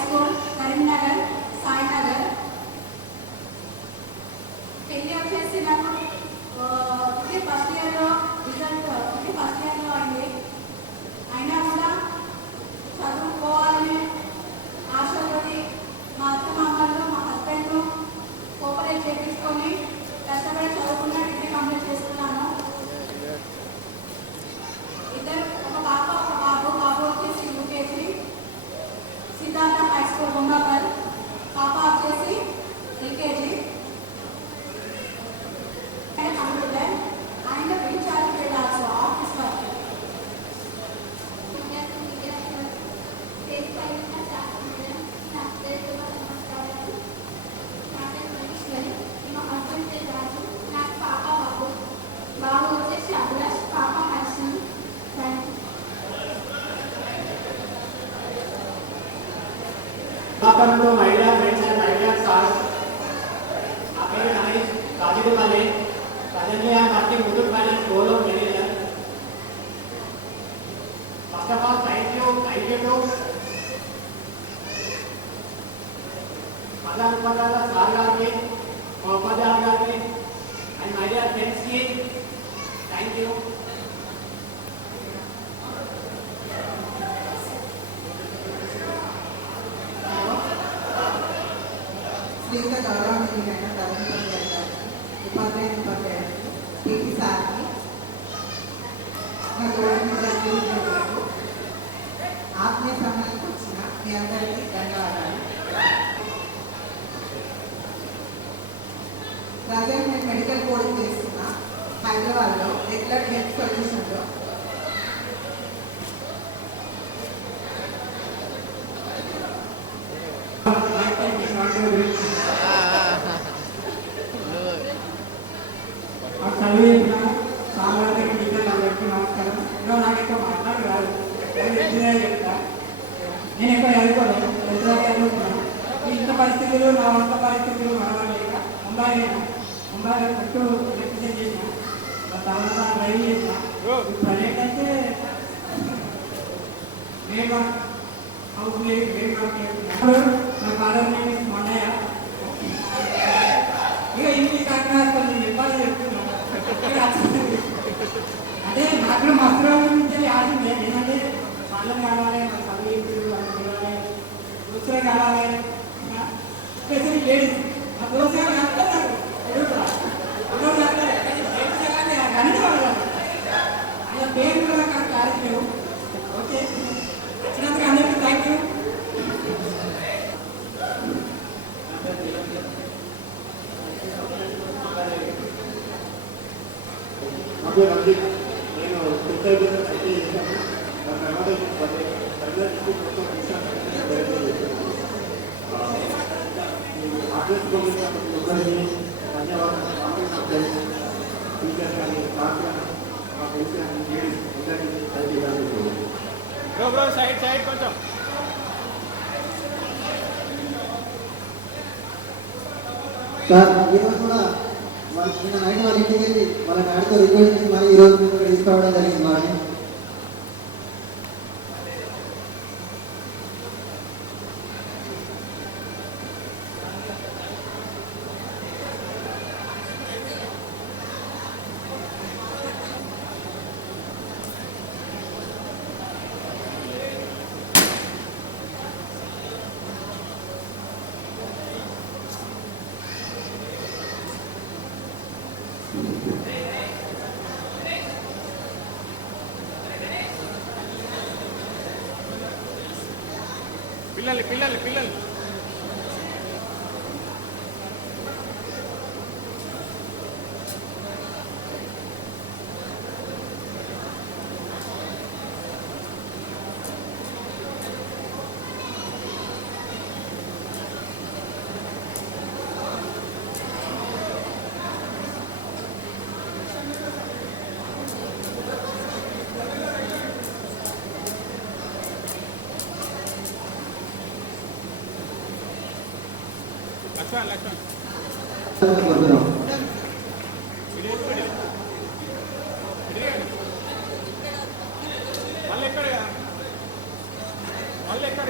school Karimnagar Sainagar. పెళ్ళి వచ్చేసి నాకు ఇది ఫస్ట్ ఇయర్లో రిజల్ట్ ఇది ఫస్ట్ ఇయర్లో అయింది. అయినా కూడా చదువుకోవాలని ఆశతోటి మా అత్తమామలు మా హస్బెండ్ను కోఆపరేట్ చేయించుకొని కష్టపడి చదువుకున్న డిగ్రీ కంప్లీట్ చేసుకున్నాను. ఇద్దరు ఒక పాప ఒక బాబు. బాబు వచ్చేసి UKG Siddhartha high school Gundapal, పాప వచ్చేసి LKG. Computer and recharge also office work. బాబు వచ్చేసి అభిలాష్, పాప హర్షం. Welcome to Mahila Friends and Mahila Stars. My name is Rajiv Male. Presently, I am working Muthoot Finance role of manager. First of all, thank you to Madam Upadhyaya Sir Gariki, Upadhyaya Gariki, and my dear friends ki thank you. Sriyuta గౌరవనీయులైన తల్లిదండ్రులు ఉపాధ్యాయులు PT సార్కి నా గౌరవనీయులకు ఆత్మీయ సమ్మేళనకు వచ్చిన మీ అందరికీ ధన్యవాదాలు. Present నేను మెడికల్ కోడింగ్ చేస్తున్నా హైదరాబాద్లో రెగ్యులర్ హెల్త్ సొల్యూషన్లో. చదివిన సామాజిక టీచర్లు అందరికీ నమస్కారం. ఇందులో నాకు ఎక్కువ మాట్లాడు రాదు, చెప్తా. నేను ఎక్కువ చదువుకోలేదు, చదువుకున్నాను. ఇంత పరిస్థితులు నా వంట పరిస్థితులు మనలేక ముంబాయి చుట్టూ రిప్రజెంట్ చేసిన తర్వాత డ్రైవ్ చేసిన. ప్రజెంట్ అయితే హౌస్ నా ఫాదర్ నేమ్ ఇస్ మొన్నయ్య. ఇక ఇంగ్లీష్ కాకుండా కొన్ని చెప్పాలని చెప్తున్నాను. అదే నాకు మస్తు నుంచి ఆడింది ఏంటంటే వాళ్ళని కావాలి, మన చదివింపులు వాళ్ళని పిలవాలి, దోస్తులే కావాలి, స్పెషల్ లేడీస్ ఆ దోస్తు అలా పేరు కూడా నాకు కార్యక్రమం. ఓకే, వచ్చినందుకు అందరికీ థ్యాంక్ యూ. నేను స్పెషల్ బిజినెస్ అయితే చేశాను. దాని తర్వాత అడ్రస్ పొందినప్పటికీ ధన్యవాదాలు. టీచర్స్ కానీ సార్ కానీ మా ఫ్రెండ్స్ కానీ లేడీస్ అందరికీ సైడ్ కొంచెం సార్ ఈరోజు కూడా వాళ్ళు నిన్న నైట్ వాళ్ళ ఇంటికి వెళ్ళి వాళ్ళ డాడీతో రిక్వెస్ట్ చేసి మరి ఈరోజు మేము ఇక్కడ తీసుకోవడం జరిగింది వాడిని. పిల్లలు మళ్ళీ ఎక్కడ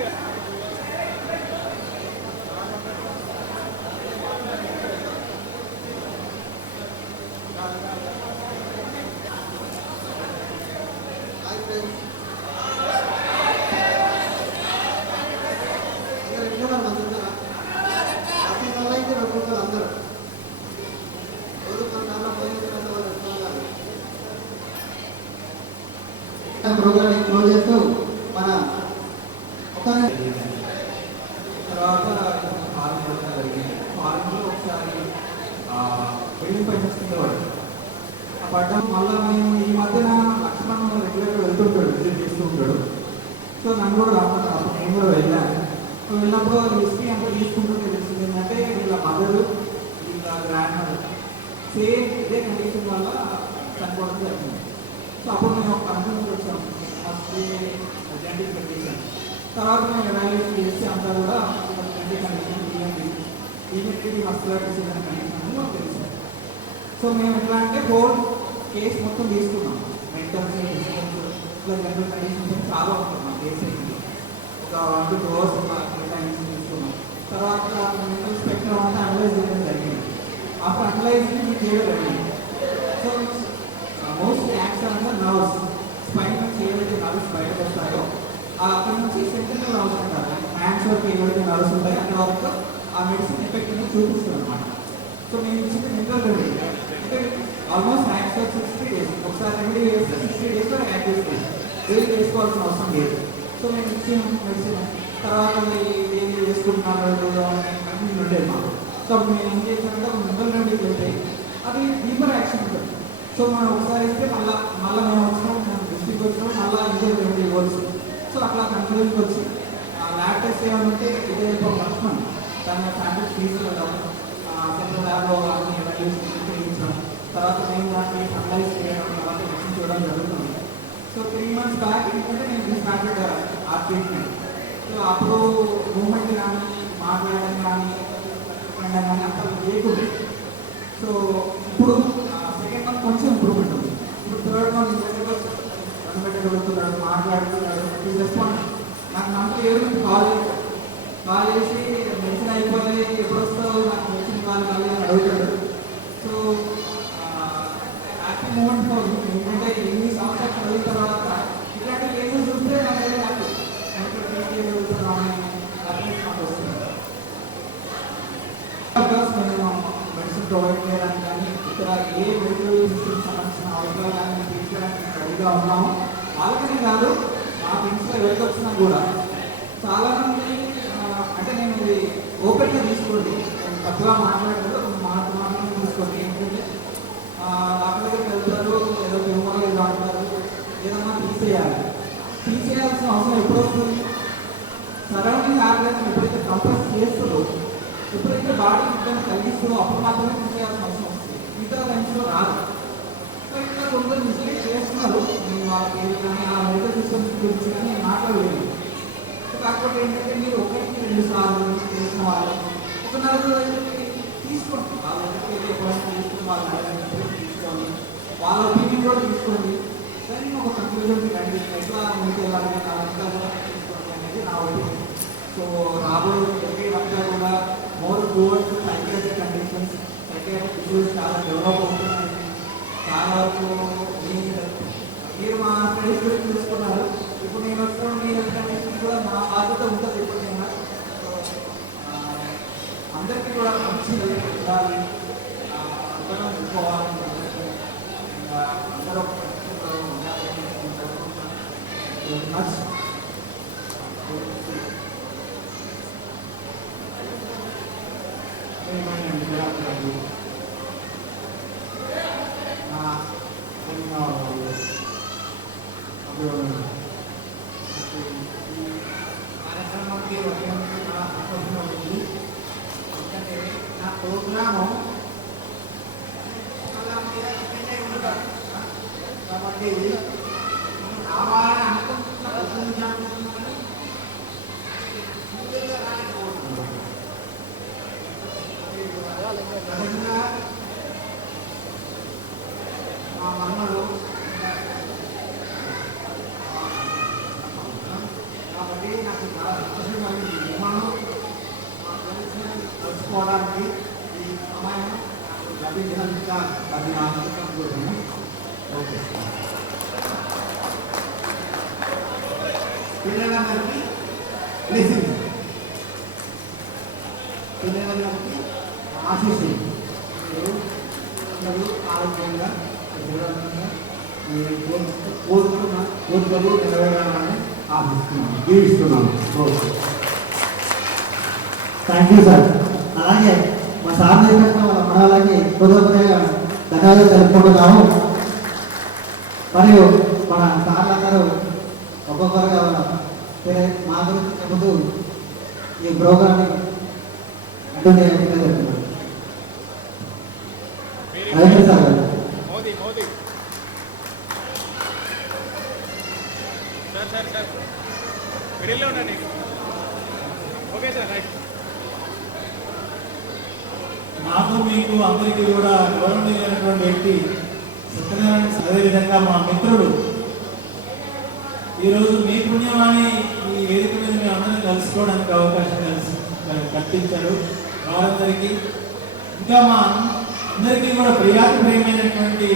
ప్రోగ్రామ్ క్లోజ్ చేస్తూ మన ఒక తర్వాత ఫారెన్ వెళ్ళడం జరిగింది. ఫారెన్లో ఒకసారి బిల్డింగ్ పైన కింద పడ్డాం. ఆ పడ్డం మళ్ళీ మేము ఈ మధ్యన లక్ష్మణ్ రెగ్యులర్గా వెళ్తుంటాడు, విజిట్ చేస్తూ ఉంటాడు. సో నన్ను కూడా రమ్మన్నారు, అప్పుడు నేను కూడా వెళ్ళాను. సో వెళ్ళినప్పుడు హిస్టరీ అంతా తీసుకుంటుంటే తెలిసింది ఏంటంటే వీళ్ళ మదరు వీళ్ళ గ్రాండ్ మదర్ సేమ్ ఇదే కండిషన్ వల్ల చనిపోవడం జరిగింది. సో అప్పుడు మేము ఒక కన్ఫ్యూజన్ వచ్చాము, మస్ట్ జెనెటిక్ కండిషన్. తర్వాత మేము ఎవాల్యుయేట్ చేసి అంతా కూడా జెనెటిక్ కండిషన్ ఈమెట్రీ మస్కులర్ డిసీజ్ కండిషన్ అని మాకు తెలిసింది. సో మేము ఎట్లా అంటే హోల్ కేసు మొత్తం తీసుకున్నాం, మెంటల్ ఇట్లా జనరల్ కండిషన్స్ చాలా ఉంటున్నాం కేసు అయింది. ఒక 1 to 2 hours టైమ్స్ తీసుకున్నాం. తర్వాత మెంటల్ స్పెక్ట్రమ్ అంతా అనలైజ్ చేయడం జరిగింది. ఆఫ్టర్ అనలైజింగ్ మీకు చేయడం. సో మోస్ట్ యాక్షన్ అంతా నర్వ్స్, స్పైన్ నుంచి ఏవైతే నర్వ్స్ బయటకు వస్తాయో అక్కడ నుంచి సెంట్రల్ నర్వ్స్ ఉంటారు, హ్యాండ్స్ వరకు ఏవైతే నర్వ్స్ ఉంటాయో అక్కడ వరకు ఆ మెడిసిన్ ఎఫెక్ట్ని చూపిస్తుంది అనమాట. సో మేము ఇచ్చింది మినరల్ రెమెడీ, అంటే ఆల్మోస్ట్ యాక్ట్ 60 days. ఒకసారి రెమెడీ వేస్తే 60 daysలో యాక్ట్ చేస్తుంది, డైలీ వేసుకోవాల్సిన అవసరం లేదు. సో మేము ఇచ్చిన మెడిసిన్ తర్వాత డైలీ వేసుకుంటున్నారో లేదో అనే కన్ఫ్యూజన్ ఉండేది మాకు. సో మేము ఏం చేసామంటే ఒక మినరల్ రెమెడీ వెళ్తే అది డీపర్ యాక్షన్ ఉంటుంది. సో మనం ఒకసారి ఇస్తే మళ్ళీ మేము వచ్చినాం, మేము దృష్టికి వచ్చినాం, మళ్ళీ ఇంకో రెమెడీ ఇవ్వచ్చు. సో అట్లా కన్ఫ్యూజన్కి వచ్చి ల్యాబ్ టెస్ట్ చేయాలంటే ఇదే లక్ష్మణ్ దాని శాంపిల్స్ తీసుకెళ్ళడం, సెంట్రల్ ల్యాబ్లో అన్ని ఎవాల్యుయేషన్ చేయించడం, తర్వాత మేము దాన్ని అనలైజ్ చేయడం, తర్వాత మెడిసిన్ చూడడం జరుగుతుంది. సో 3 months బ్యాక్ ఏంటంటే నేను స్టార్టెడ్ ఆ ట్రీట్మెంట్. సో అప్పుడు మూమెంట్ కానీ మాట్లాడడం కానీ కానీ అంత లేకుండా. సో ఇప్పుడు సెకండ్ మంత్ కొంచెం ఇంప్రూవ్మెంట్ ఉంది. ఇప్పుడు థర్డ్ మంత్ కనిపెట్టగలుగుతున్నాడు, మాట్లాడుతున్నాడు, రెస్పాండ్. నాకు నమ్మకం ఎవరు కాల్ చేసి మెడిసిన్ అయిపోతే ఎప్పుడు వస్తావు నాకు మెడిసిన్ కావాలి అని అడుగుతాడు. సో హ్యాపీ మూమెంట్ ఎందుకంటే ఎన్ని సంవత్సరాలు చదివిన తర్వాత ఇలాంటి కేసెస్ చూస్తే నాకు హ్యాపీ నేను మెడిసిన్ ప్రొవైడ్ చేయడానికి కానీ ఇక్కడ ఏ మెడికల్ సిస్టమ్ సంబంధించిన అవసరాలు కానీ తీర్చడానికి రెడీగా ఉన్నాము. వాళ్ళకనే కాదు, మా ఫ్రెండ్స్లో ఎవరికి వచ్చినా కూడా చాలామంది అంటే నేను ఇది ఓపెన్గా తీసుకోండి, నేను తప్పుగా మాట్లాడలేదు, మాట్లాడి తీసుకోండి. ఏంటంటే డాక్టర్ దగ్గరికి వెళ్తారు, ఏదో ట్యూమర్ ఏదో అంటారు, ఏదన్నా తీసేయాల్సిన అవసరం ఎప్పుడు వస్తుంది? సరౌండింగ్ ఆర్గన్స్ ఎప్పుడైతే కంప్రెస్ చేస్తుందో, ఎప్పుడైతే బాడీ ఇబ్బంది కలిగిస్తుందో అప్పుడు మాత్రమే తీసేయాల్సిన అవసరం వస్తుంది, మిగతా టైమ్స్లో రాదు. సో ఇంకా కొందరు మిస్టేక్ చేస్తున్నారు, నేను వాళ్ళకి ఏది కానీ ఆ మెడికల్ సిస్టమ్స్ గురించి కానీ నేను మాట్లాడలేదు. కాకపోతే ఏంటంటే మీరు 1-2 సార్లు చేసిన వాళ్ళు ఒక 4 రోజులకి తీసుకోండి, వాళ్ళ దగ్గరికి ఎప్పుడైనా తీసుకుని వాళ్ళ తీసుకోండి, వాళ్ళ ఒపీనియన్ కూడా తీసుకోండి. కానీ ఒక కన్క్లూజన్కి రండి, ఎట్లా ముందుకు వెళ్ళాలి అంతా కూడా తీసుకోండి అనేది నా ఒపీనియన్. సో రాబోయే డెకేడ్ అంతా కూడా more towards psychiatric conditions, psychiatric issues చాలా డెవలప్ అవుతున్నాయి. చాలా వరకు మీరు మా స్టడీస్ గురించి చూసుకున్నారు. ఇప్పుడు నేను వచ్చిన మీ హెల్త్ కండిషన్ కూడా మా బాధ్యత ఉంటుంది ఎప్పుడైనా. అందరికీ కూడా మంచి హెల్త్ ఉండాలి, అందరం ఉంచుకోవాలని అందరూ కార్యక్రమానికి ఎందుకంటే నా ప్రోగ్రాము కాబట్టి రావాలని అనుకుంటున్న మా మన్నలు కాబట్టి నాకు చాలా సంతోషంగా నిర్మాణం మా ఫ్రెండ్స్ని కలుసుకోవడానికి ఈ సమయం నాకు లభించినందుక అది నా అనుకుంటున్నాను. ఓకే, పిల్లలందరికీ బ్లెస్సింగ్, పిల్లలందరికీ ఆశీస్సులు. అందరూ ఆరోగ్యంగా దృఢంగా కోరికలు నెరవేరాలని ఆశిస్తున్నాను, జీవిస్తున్నాను. Thank you sir. అలాగే మా సార్ దగ్గర వాళ్ళ మనవాళ్ళకి హృదయపూర్వక ధన్యవాదాలు తెలుపుకుంటున్నాము. మరియు మన సార్లందరూ ఒక్కొక్కరుగా మా గురించి చెబుతూ ఈ ప్రోగ్రాన్ని అటెండ్ చేయకుండా చెప్తున్నారు. రవీంద్ర సార్ గారు. నాకు మీకు అందరికీ కూడా గౌరవనీయమైనటువంటి వ్యక్తి సత్యనారాయణ, అదేవిధంగా మా మిత్రుడు. ఈరోజు మీ పుణ్యమాని ఈ వేదిక మీద మేము అందరినీ కలుసుకోవడానికి అవకాశం కల్పించారు వారందరికీ. ఇంకా మా అందరికీ కూడా ప్రియాతి ప్రియమైనటువంటి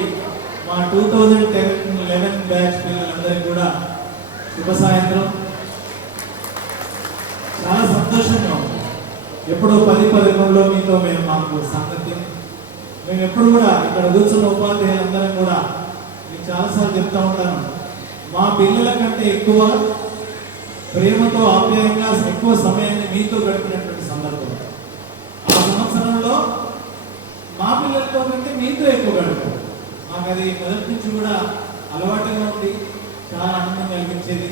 మా 2011 బ్యాచ్ పిల్లలందరికీ కూడా శుభ సాయంత్రం. చాలా సంతోషంగా ఉంది. ఎప్పుడో 10-11లో మీతో మేము మాకు సాంగత్యం. మేము ఎప్పుడు కూడా ఇక్కడ కూర్చున్న ఉపాధ్యాయులందరం కూడా మీకు చాలాసార్లు చెప్తా ఉంటాను, మా పిల్లల కంటే ఎక్కువ ప్రేమతో ఆప్యాయంగా ఎక్కువ సమయాన్ని మీతో గడిపినటువంటి సందర్భం. ఆ సంవత్సరంలో మా పిల్లలతో కంటే మీతో ఎక్కువ గడుపు. మాకు అది మొదటి నుంచి కూడా అలవాటుగా ఉంది, చాలా ఆనందం కలిగించేది.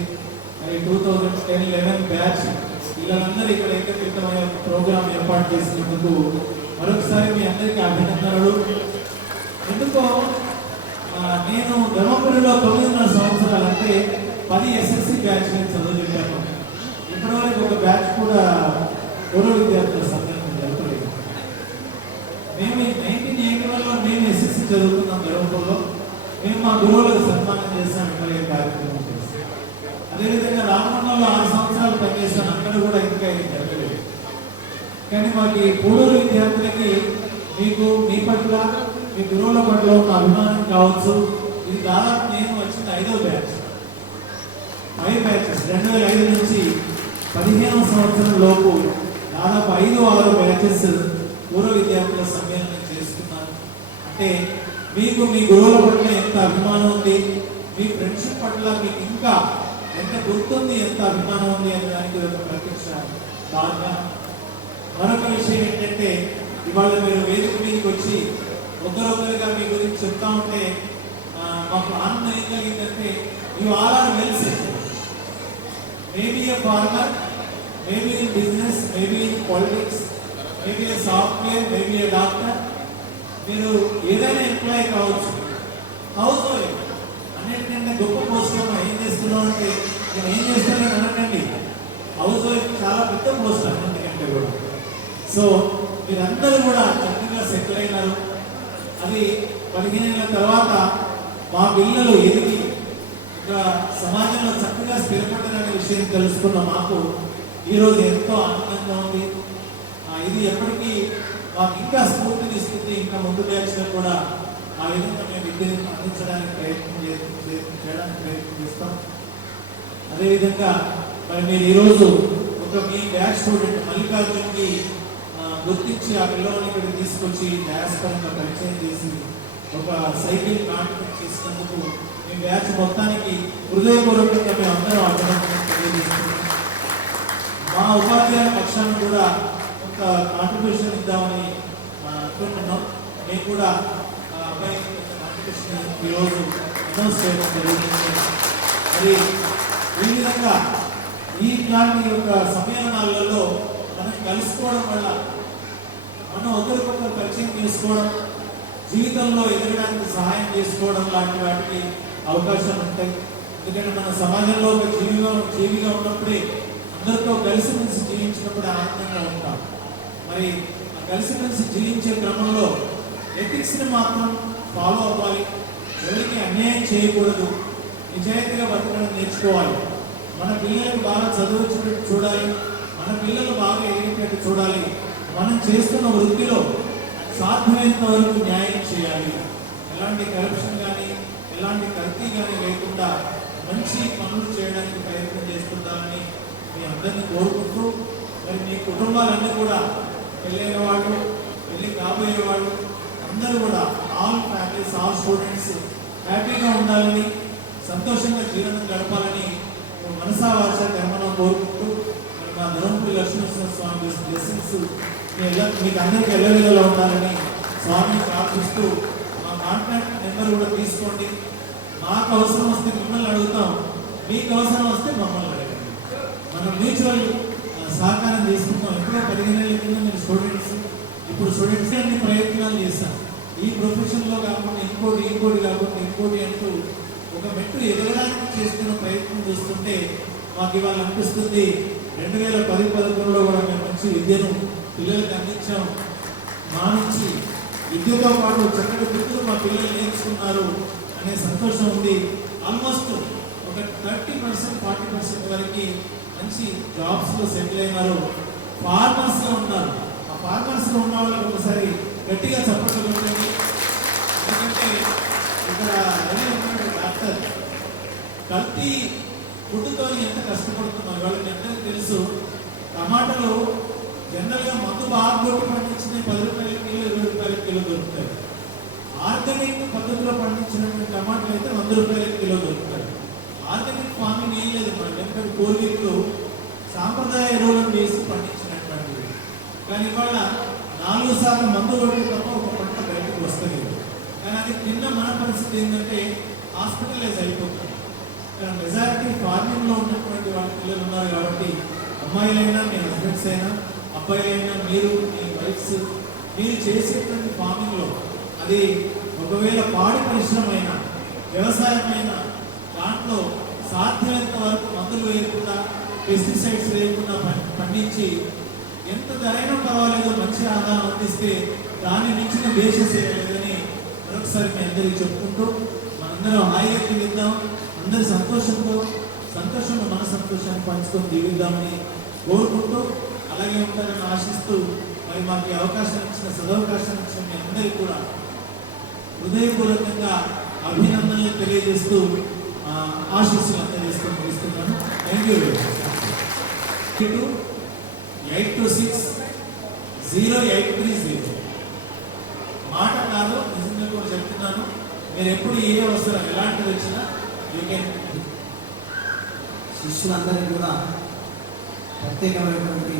మరి 2010-11 బ్యాచ్ వీళ్ళందరూ ఇక్కడ ఏకీకృతమైన ప్రోగ్రాం ఏర్పాటు చేసినందుకు మరొకసారి మీ అందరికీ అభినందనలు. ఎందుకో నేను ధర్మపురిలో 9.5 సంవత్సరాలు, అంటే 10 SSC బ్యాచ్ నేను చదువు చెప్పాను. ఇప్పటివరకు ఒక బ్యాచ్ కూడా పూర్వ విద్యార్థుల సమ్మేళనం జరపలేదు. మేము 1981లో మేము SSC చదువుకున్నాం ధర్మపురిలో. మేము మా గురువులకు సన్మానం చేశాం, ఎమ్మెల్యే కార్యక్రమం చేస్తాం. అదేవిధంగా రామగుండంలో 6 సంవత్సరాలు పనిచేస్తాను, అక్కడ కూడా ఇంకా ఇది జరగలేదు. కానీ మాకు ఈ పూర్వ విద్యార్థులకి మీకు మీ పట్ల మీ గురువుల పట్ల ఉన్న అభిమానం కావచ్చు. ఇది దాదాపు నేను వచ్చిన 5వ బ్యాచ్, 5 బ్యాచెస్ 2005 నుంచి 15వ సంవత్సరం లోపు దాదాపు 5-6 బ్యాచెస్ పూర్వ విద్యార్థుల సమ్మేళనం చేస్తున్నాను. అంటే మీకు మీ గురువుల పట్ల ఎంత అభిమానం ఉంది, మీ ఫ్రెండ్షిప్ పట్ల మీకు ఇంకా ఎంత గుర్తుంది, ఎంత అభిమానం ఉంది అనే దానికి ఒక ప్రత్యక్ష కారణం. మరొక విషయం ఏంటంటే, ఇవాళ మీరు వేదిక మీదకి వచ్చి ఒకరొకరుగా మీ గురించి చెప్తా ఉంటే మాకు ఆనందం ఏం కలిగిందంటే, you all are well settled. Maybe a farmer, maybe in business, maybe in politics, maybe a software, maybe a doctor. మీరు ఏదైనా ఎంప్లాయీ కావచ్చు, హౌస్ వైఫ్. అన్నిటికంటే గొప్ప పోస్ట్లో ఏం చేస్తున్నాం అంటే, నేను ఏం చేస్తున్నాను అనకండి, హౌస్ వైఫ్ చాలా పెద్ద పోస్ట్ అన్నింటికంటే కూడా. సో మీరందరూ కూడా చక్కగా సెటిల్ అయినారు. అది 15 ఏళ్ళ తర్వాత మా పిల్లలు ఎదిగి ఒక సమాజంలో చక్కగా స్థిరపడ్డారనే విషయం తెలుసుకున్న మాకు ఈరోజు ఎంతో ఆనందంగా ఉంది. ఇది ఎప్పటికీ మాకు ఇంకా స్ఫూర్తినిస్తుంది. ఇంకా ముందు బ్యాచ్లో కూడా ఆ విధంగా మేము విద్యను అందించడానికి ప్రయత్నం చేస్తాం. అదేవిధంగా మరి మీరు ఈరోజు ఒక మీ బ్యాచ్ స్టూడెంట్ మల్లికార్జున్కి గుర్తించి ఆ పిల్లవాడిని ఇక్కడికి తీసుకొచ్చి న్యాయపరంగా పరిచయం చేసి ఒక సైకిల్ కాంట్రిబ్యూట్ చేసినందుకు మీ బ్యాచ్ మొత్తానికి హృదయపూర్వకంగా మేము అందరం అభినందనలు తెలియజేస్తున్నాం. మా ఉపాధ్యాయుల పక్షాన్ని కూడా కొంత కాంట్రిబ్యూషన్ ఇద్దామని అనుకుంటున్నాం. మేము కూడా అబ్బాయి కాంట్రిబ్యూషన్ ఈరోజు అనౌన్స్ చేయడం జరుగుతుంది. మరి ఈ విధంగా ఇట్లాంటి యొక్క సమ్మేళనాలలో మనం కలుసుకోవడం వల్ల మనం ఒకరికొకరు పరిచయం చేసుకోవడం, జీవితంలో ఎదగడానికి సహాయం చేసుకోవడం లాంటి వాటికి అవకాశాలు ఉంటాయి. ఎందుకంటే మన సమాజంలో ఒక జీవిగా ఉన్నప్పుడే అందరితో కలిసిమెలిసి జీవించినప్పుడు ఆనందంగా ఉంటాం. మరి ఆ కలిసిమెలిసి జీవించే క్రమంలో ఎథిక్స్ని మాత్రం ఫాలో అవ్వాలి. ఎవరికి అన్యాయం చేయకూడదు, నిజాయితీగా బతకడం నేర్చుకోవాలి. మన పిల్లలకు బాగా చదువుతున్నట్టు చూడాలి, మన పిల్లలు బాగా ఎదిగేటట్టు చూడాలి. మనం చేస్తున్న వృత్తిలో సాధ్యమైనంత వరకు న్యాయం చేయాలి. ఎలాంటి కరప్షన్ కానీ ఎలాంటి కల్తీ కానీ లేకుండా మంచి పనులు చేయడానికి ప్రయత్నం చేస్తుంటారని మీ అందరినీ కోరుకుంటూ, మరి మీ కుటుంబాలన్నీ కూడా పెళ్ళైన వాళ్ళు, పెళ్ళి కాబోయే వాళ్ళు అందరూ కూడా ఆల్ ఫ్యామిలీస్, ఆల్ స్టూడెంట్స్ హ్యాపీగా ఉండాలని, సంతోషంగా జీవనం గడపాలని మనసా వాచ కర్మను కోరుకుంటూ మరి మా ధర్మపురి లక్ష్మీనరసింహ స్వామి బ్లెస్సింగ్స్ మీకు అందరికీ ఎల్లవేళలా ఉండాలని స్వామిని ప్రార్థిస్తూ మా కాంటాక్ట్ నెంబర్ కూడా తీసుకోండి. మాకు అవసరం వస్తే మిమ్మల్ని అడుగుతాం, మీకు అవసరం వస్తే మమ్మల్ని అడగండి. మనం మ్యూచువల్ సహకారం చేసుకుంటాం. ఎప్పుడో 15 ఏళ్ళ కింద మీరు స్టూడెంట్స్, ఇప్పుడు స్టూడెంట్స్ అన్ని ప్రయత్నాలు చేస్తాం. ఈ ప్రొఫెషన్లో కాకుండా ఇంకోటి కాకుండా ఇంకోటి అంటూ ఒక మెట్టు ఎదగడానికి చేస్తున్న ప్రయత్నం చూస్తుంటే మాకు ఇవాళ అనిపిస్తుంది 2010-11లో కూడా మేము మంచి విద్యను పిల్లలకు అందించాం. మా నుంచి విద్యతో పాటు చక్కటి వృత్తులు మా పిల్లలు నేర్చుకున్నారు అనే సంతోషం ఉంది. ఆల్మోస్ట్ ఒక 30%-40% వరకు మంచి జాబ్స్లో సెటిల్ అయినారు. ఫార్మర్స్గా ఉన్నారు. ఆ ఫార్మర్స్గా ఉన్న వాళ్ళకి ఒకసారి గట్టిగా చప్పట్లు కొట్టండి. ఎందుకంటే ఇక్కడ డాక్టర్ కల్తీ ఫుడ్తో ఎంత కష్టపడుతున్నారు వాళ్ళకి అందరికీ తెలుసు. టమాటాలు జనరల్గా మందు బాగా కొట్టి పండించినవి 10 రూపాయల కిలో, 20 రూపాయల కిలో దొరుకుతాయి. ఆర్గానిక్ పద్ధతిలో పండించినటువంటి టమాటాలు అయితే 100 రూపాయల కిలో దొరుకుతాయి. ఆర్గానిక్ ఫార్మింగ్ ఏం లేదు, మన ఎందుకంటే పూర్వీకులు సాంప్రదాయ ఎరువులను వేసి పండించినటువంటివి. కానీ ఇవాళ 4 సార్లు మందు కొట్టి తప్ప ఒక పంట బయటకు వస్తుంది. కానీ అది తిన్న మన పరిస్థితి ఏంటంటే హాస్పిటలైజ్ అయిపోతుంది. కానీ మెజారిటీ ఫార్మింగ్లో ఉన్నటువంటి వాళ్ళ పిల్లలు ఉన్నారు కాబట్టి అమ్మాయిలైనా మీ హస్బెండ్స్ అయినా, అబ్బాయిలైనా మీరు మీ వైఫ్స్, మీరు చేసేటువంటి ఫార్మింగ్లో అది ఒకవేళ పాడి పరిశ్రమ అయినా వ్యవసాయమైన దాంట్లో సాధ్యమైనంత వరకు మందులు వేయకుండా, పెస్టిసైడ్స్ వేయకుండా పండించి ఎంత ధరైనా పర్వాలేదు మంచి ఆహారం అందిస్తే దాన్ని మించిన దేశ సేవ లేదని మరొకసారి మీ అందరికీ చెప్పుకుంటూ మనందరం హాయిగా జీవిద్దాం. అందరి సంతోషంలో మన సంతోషాన్ని పంచుకొని జీవిద్దామని కోరుకుంటూ అలాగే ఉంటారని ఆశిస్తూ మరి మాకు ఈ అవకాశం ఇచ్చిన సదవకాశం ఇచ్చిన మీ అందరికీ కూడా హృదయపూర్వకంగా అభినందనలు తెలియజేస్తూ ఆశీస్సులు అందజేస్తూ ముగిస్తున్నాను. Thank you. 826-0830 మాట కాదు, నిజంగా కూడా చెప్తున్నాను. మీరు ఎప్పుడు ఏ అవసరం ఎలాంటిది వచ్చినా యూ కెన్. శిష్యులందరికీ కూడా ప్రత్యేకమైనటువంటి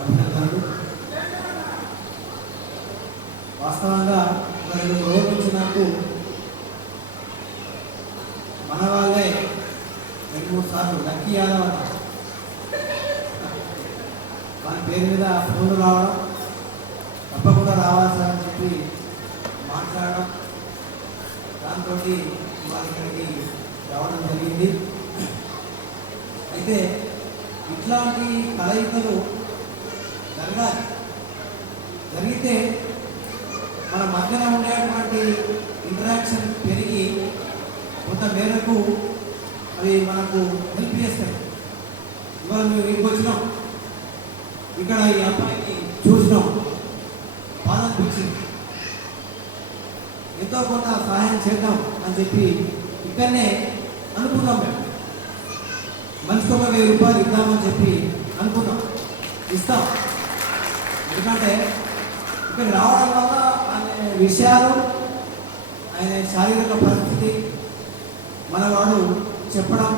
అభినందనలు. వాస్తవంగా 2 రోజుల నుంచి నాకు మన వాళ్ళే 2-3 సార్లు లక్కీ యాదవ్ అన్న మన పేరు మీద ఫోన్లు రావడం, తప్పకుండా రావాలి సార్ అని చెప్పి మాట్లాడడం, దాంతో వాళ్ళ ఇక్కడికి రావడం జరిగింది. అయితే ఇట్లాంటి కలయికలు జరగాలి. జరిగితే మన మధ్యన ఉండేటువంటి ఇంటరాక్షన్ పెరిగి కొంత మేరకు అవి మనకు హెల్ప్ చేస్తాయి. ఇవాళ మేము ఇంటికి వచ్చినాం, ఇక్కడ ఈ అబ్బాయికి చూసినాం, బాధ అనిపించింది, ఎంతో కొంత సహాయం చేద్దాం అని చెప్పి ఇక్కడనే అనుకున్నాం. మేము మనిషికి ఒక 1000 రూపాయలు ఇద్దామని చెప్పి అనుకున్నాం, ఇస్తాం. ఎందుకంటే ఇక్కడ రావడం వల్ల ఆయన విషయాలు, ఆయన శారీరక పరిస్థితి మనవాడు చెప్పడం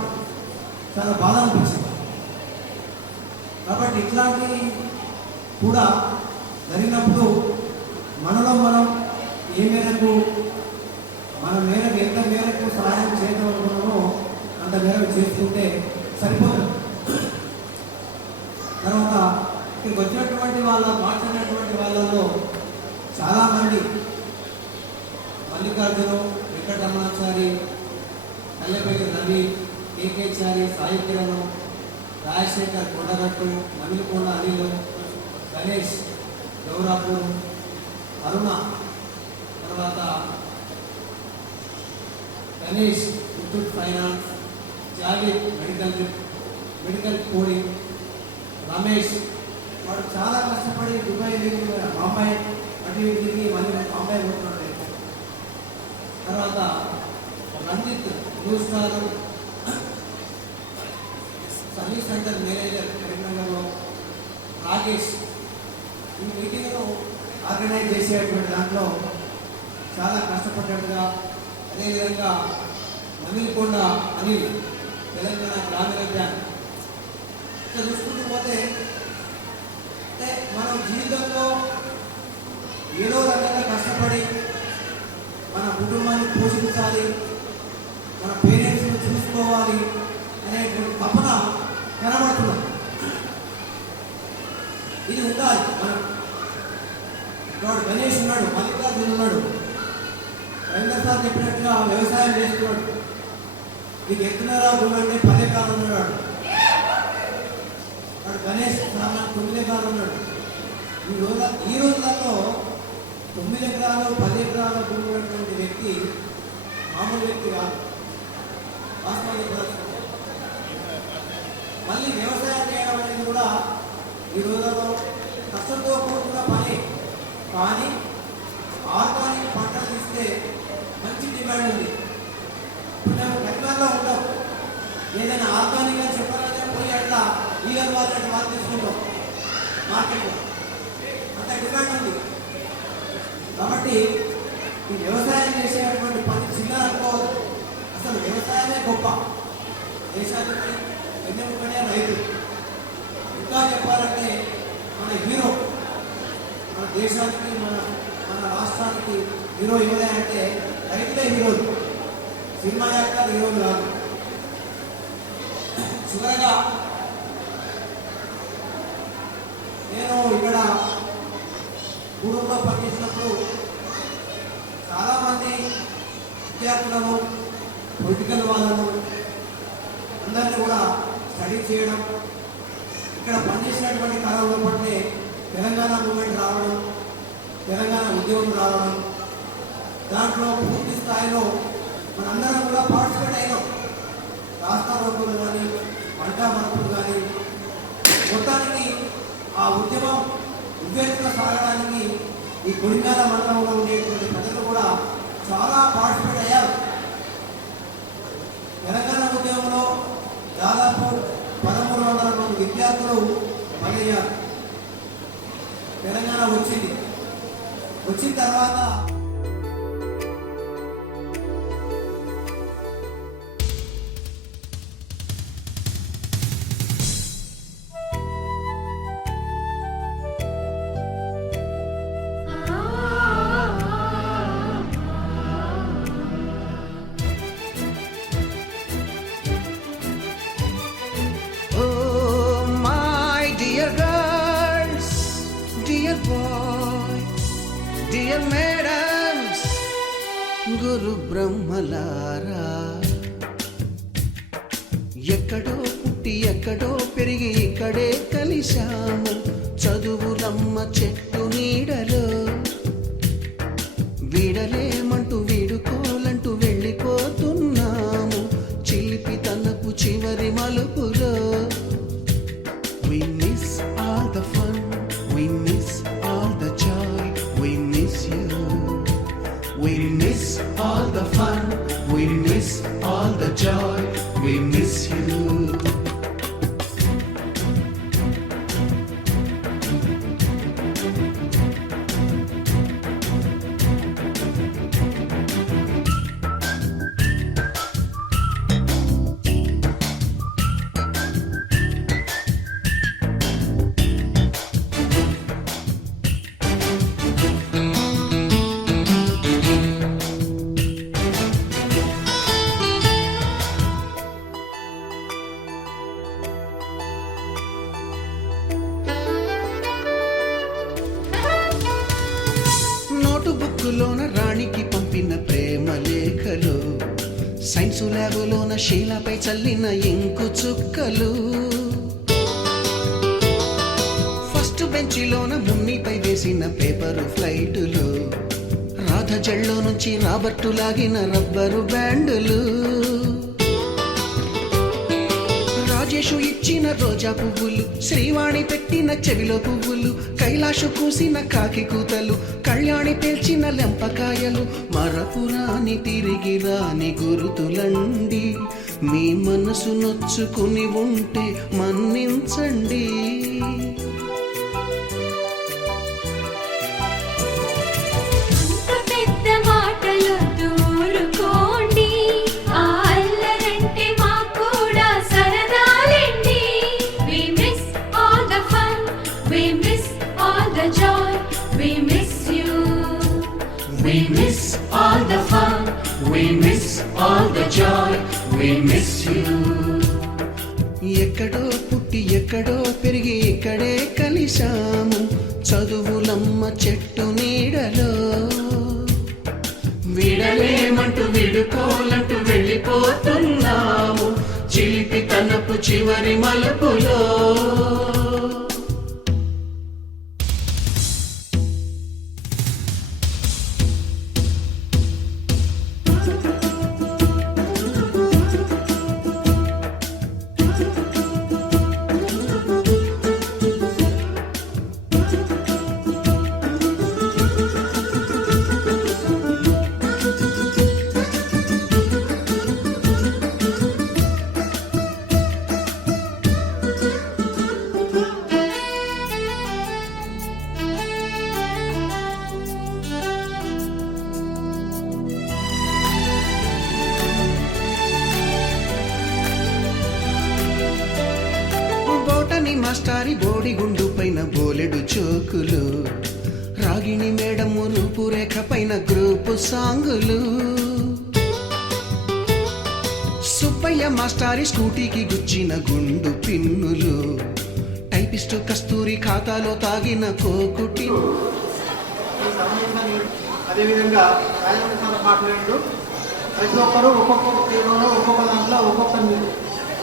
చాలా బాధ అనిపించింది. కాబట్టి ఇట్లాంటివి కూడా జరిగినప్పుడు మనలో మనం ఏ మేరకు మన మేరకు ఎంత మేరకు సహాయం చేయడం అనుకున్నామో అంత మేరకు చేసుకుంటే సరిపోతుంది. తర్వాత ఇక్కడికి వచ్చినటువంటి మాట్లాడినటువంటి వాళ్ళలో చాలామంది మల్లికార్జును, వెంకటరమణాచారి, కల్లెపల్లి రవి, కేకేచారి, సాయి కిరణ్, రాజశేఖర్, కొండగట్టు, నమిలికొండ అనిలు, గణేష్, గౌరాపూర్, అరుణ, తర్వాత Ganesh Muthoot finance, Javed medical coding, Ramesh వాడు చాలా కష్టపడి దుబాయ్ బాంబాయి అటు తిరిగి మళ్ళీ బాంబాయి పోతున్నాడు. తర్వాత Ranjith news star service centre manager కరీంనగర్లో, రాకేష్ ఈ మీటింగ్ను ఆర్గనైజ్ చేసేటువంటి దాంట్లో చాలా కష్టపడ్డట్టుగా అదేవిధంగా మమిలికొండ అనిల్ తెలంగాణ గ్రామీణ బ్యాంక్. ఇట్లా చూసుకుంటూ పోతే అంటే మనం జీవితంలో ఏదో రకంగా కష్టపడి మన కుటుంబాన్ని పోషించాలి, మన పేరెంట్స్ని చూసుకోవాలి అనేటువంటి తపన కనబడుతున్నాం. ఇది ఉండాలి. మనం వాడు గణేష్ ఉన్నాడు, మల్లికార్జున ఉన్నాడు, రవీంద్ర సార్ చెప్పినట్టుగా వ్యవసాయం చేస్తున్నాడు. నీకు ఎత్తున్నరా భూమి అంటే 10 ఎకరాలు ఉన్నాడు. వాడు గణేష్ సార్ 9 ఎకరాలు ఉన్నాడు. ఈ రోజులలో 9 ఎకరాలు 10 ఎకరాల భూమి ఉన్నటువంటి వ్యక్తి మామూలు వ్యక్తి కాదు. వాస్తవానికి మళ్ళీ వ్యవసాయం చేయడం అనేది కూడా ఈ రోజుల్లో కష్టంతో కూడుకున్న పని. కానీ ఆర్గానిక్ పంటలు ఇస్తే మంచి డిమాండ్ ఉంది. ఇప్పుడు మేము గట్లలో ఉంటాం, ఏదైనా ఆర్గానిక్ అని చెప్పాలంటే పోయి అట్లా ఈగలు వాళ్ళు తీసుకుంటాం మార్కెట్లో, అంత డిమాండ్ ఉంది. కాబట్టి ఈ వ్యవసాయం చేసేటువంటి పని చిన్న అనుకోవద్దు. అసలు వ్యవసాయమే గొప్ప. దేశానికి వెన్నెముకనే రైతు. ఇంకా చెప్పాలంటే మన హీరో, మన దేశానికి మన రాష్ట్రానికి హీరో ఎవరంటే రైతులే హీరోలు. సినిమా యాక్టర్ హీరోలు కాదు. చివరగా నేను ఇక్కడ గూడెంలో పనిచేసినప్పుడు చాలామంది విద్యార్థులను, పొలిటికల్ వాళ్ళను అందరినీ కూడా స్టడీ చేయడం, ఇక్కడ పనిచేసినటువంటి కాలంలో పట్టే తెలంగాణ మూమెంట్ రావడం, తెలంగాణ ఉద్యమం రావడం, దాంట్లో పూర్తి స్థాయిలో మనందరం కూడా పార్టిసిపేట్ అయినాం. రాస్తా రోడ్లు కానీ, పంటా మార్పులు కానీ, మొత్తానికి ఆ ఉద్యమం ఉద్వేగంగా సాగడానికి ఈ కొడిమ్యాల మండలంలో ఉండేటువంటి ప్రజలు కూడా చాలా పార్టిసిపేట్ అయ్యారు. తెలంగాణ ఉద్యమంలో దాదాపు 1300 మంది విద్యార్థులు బలయ్యారు. తెలంగాణ వచ్చిన తర్వాత గురు బ్రహ్మలారా, ఎక్కడో పుట్టి ఎక్కడో పెరిగి ఇక్కడే కలిశాము. చదువులమ్మ చెట్టు నీడలో వీడలేమంటూ వీడుకోలంటూ వెళ్ళిపోతున్నాము. చిలిపి తనపు చివరి మలుపులో we miss all the fun, we miss all the joy, we miss you. We miss all the fun, we miss all the joy, we miss you. బుక్కులోన రాణికి పంపిన ప్రేమ లేఖలు, సైన్సు ల్యాబులోన శీలపై చల్లిన ఇంకు చుక్కలు, ఫస్ట్ బెంచిలోన మున్నిపై వేసిన పేపరు ఫ్లైటులు, రాధ జల్లో నుంచి రాబర్టు లాగిన rubber బ్యాండులు, Rajesh ఇచ్చిన రోజా పువ్వులు, శ్రీవాణి పెట్టిన చెవిలో పువ్వులు, కైలాషు కూసిన కాకి కూతలు, కళ్యాణి పేల్చిన లెంపకాయలు, మరపురాని తిరిగి రాని గురుతులండి. మీ మనసు నొచ్చుకుని ఉంటే మన్నించండి. అంత పెద్ద మాటలు ఊరుకో all the joy, we miss you. ఎక్కడో పుట్టి ఎక్కడో పెరిగి ఇక్కడే కలిశాము చదువులమ్మ చెట్టు నీడలో విడలేమంటూ విడుకోలంటూ వెళ్ళిపోతున్నాము చిలిపి తనపు చివరి మలుపులో. మాస్టారి బోడిగుండు పైన బోలెడు చోకులు రాగిణి మేడము రూపురేఖ పైన గ్రూపు సాంగులు సుబ్బయ్య మాస్టారి స్కూటీకి గుచ్చిన గుండు పిన్నులు టైపిస్టు కస్తూరి ఖాతాలో తాగిన కోకుటి. అదేవిధంగా మాట్లాడు ప్రతి ఒక్కరూ ఒక్కొక్క తీరులో ఒక్కొక్క దాంట్లో ఒక్కొక్క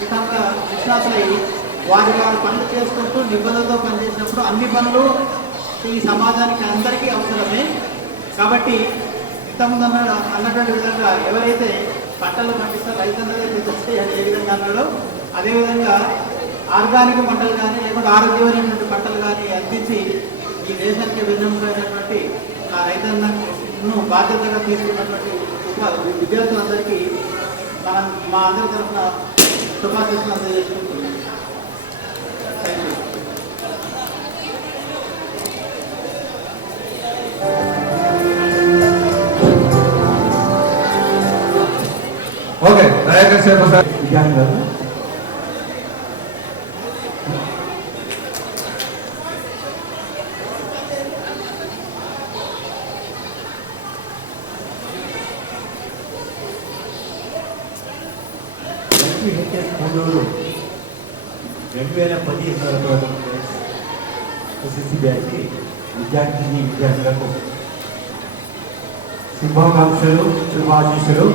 విధంగా విశ్వాసులై వారి వారి పనులు చేసుకుంటూ నిబంధనలతో పనిచేసినప్పుడు అన్ని పనులు ఈ సమాజానికి అందరికీ అవసరమే. కాబట్టి ఇంతకుముందు అన్నటువంటి విధంగా ఎవరైతే పంటలు పండిస్తారో రైతన్నదే తెస్తే ఏ విధంగా అన్నాడో అదేవిధంగా ఆర్గానిక్ పంటలు కానీ లేకుంటే ఆరోగ్యమైనటువంటి పంటలు కానీ అందించి ఈ దేశానికి విన్నమైనటువంటి ఆ రైతన్నను బాధ్యతగా తీసుకున్నటువంటి విద్యార్థులందరికీ మనం మా అందరి తరఫున శుభాశీస్సులు అందజేసుకుంటున్నాం. ఓకే దయాకర్ శివప్రసాద్ విజ్ఞాని గారు. మూడు 2010 ఎస్ఎస్సి బ్యాచ్కి విద్యార్థులకు శుభాకాంక్షలు శుభాశీస్సులు.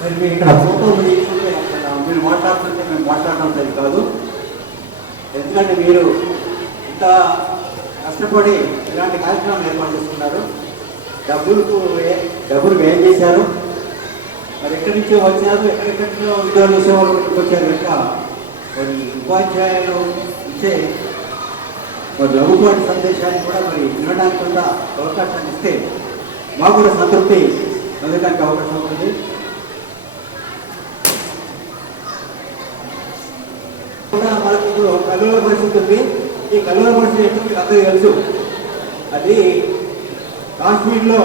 మరి మీరు ఇక్కడ ఫోటోలు మీరు మాట్లాడుతుంటే మేము మాట్లాడడం కాదు, ఎందుకంటే మీరు ఇంత కష్టపడి ఇలాంటి కార్యక్రమాలు ఏర్పాటు చేస్తున్నారు, డబ్బులు వ్యయం చేశారు. మరి ఎక్కడి నుంచో వచ్చారు, ఎక్కడెక్కడిలో విద్యార్థులు సేవలు వచ్చారు కనుక మరి ఉపాధ్యాయులు ఇచ్చే మరి లఘుపాటి సందేశాన్ని కూడా మరి వినడానికి కూడా అవకాశాన్ని ఇస్తే మాకు కూడా సంతృప్తి పొందడానికి అవకాశం ఉంటుంది. మనకు కల్లోల పరిస్థితి ఉంది. ఈ కల్లోల పరిస్థితి ఏంటో మీకు అందరికీ తెలుసు. అది కాశ్మీర్లో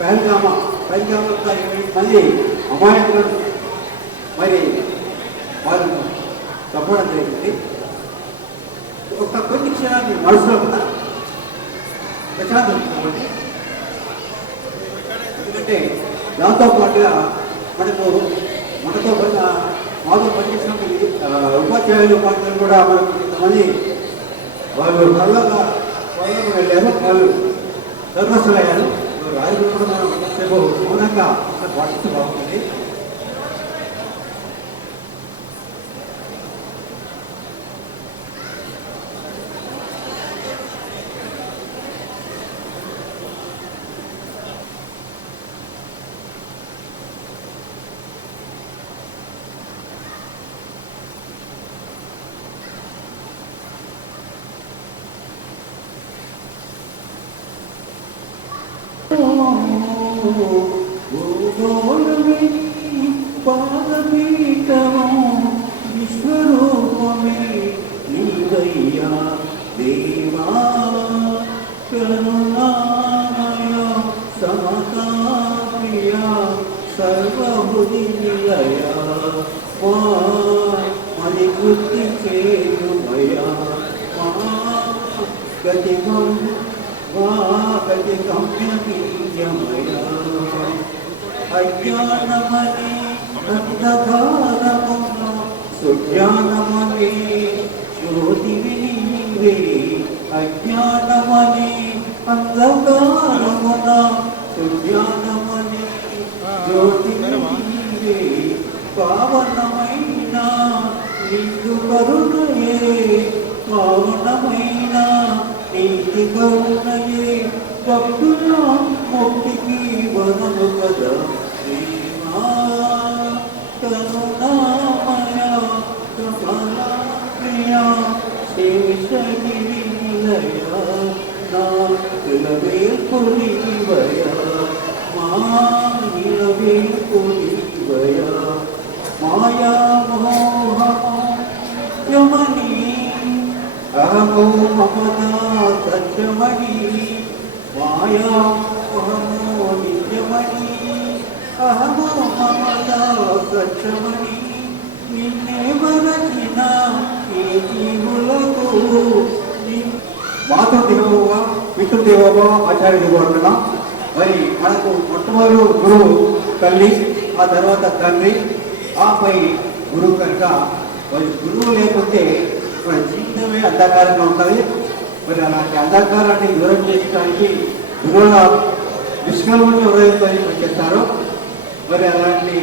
పహల్గామా 8 మంది అమాయకులను మరి వాళ్ళు తప్పడం జరిగింది. ఒక కొన్ని క్షణాన్ని మనసులో కూడా ప్రశాంతం కాబట్టి, ఎందుకంటే దాంతో పాటుగా మనతో మాతో పనిచేసిన ఉపాధ్యాయులు కూడా మనకు కొంతమంది వాళ్ళు కళ్ళగా వెళ్ళారు, వాళ్ళు సర్వస్సులయ్యారు. రాజు కూడా మనం సేపు మౌనంగా పాటిస్తూ బాగుంటుంది. విశ్వరూపమే నీవయ్యా దేవా కరుణామయ సమతాప్రియ సర్వభుది నిలయ మరి వృత్తి చేయుమయా గతి గమ్య అజ్ఞానమనే అంధకారమున సుజ్ఞానమనే జ్యోతివి నీవే అజ్ఞానమనే అంధకారమున సుజ్ఞానమనే జ్యోతివి నీవే పావనమైన నీకు కరుణయే పావనమైన నీతి కరుణయే భక్తుల ముక్తికి వనము కదా ప్రేమా కరుణామయ కమలాప్రియ శేషగిరి నిలయ నా కులవేల్పునివయ మా నిలవేల్పునివయ మాయా మోహమని అహమో మమతా సత్యమణి మాయా మోహమో నిత్యమణి అహమో మమతా సత్యమణి నిన్నే వరచిన ఈ జీవులకు మాతృదేవోభవ పితృదేవోభవ ఆచార్య దేవోభవ. మరి మనకు మొట్టమొదటి గురువు తల్లి, ఆ తర్వాత తండ్రి, ఆపై గురువు కనుక మరి గురువు లేకుంటే మన జీవితమే అంధకారంగా ఉంటుంది. మరి అలాంటి అంధకారాన్ని దూరం చేయడానికి గురువుల నిష్కల్మష హృదయంతో పనిచేస్తారు. మరి అలాంటి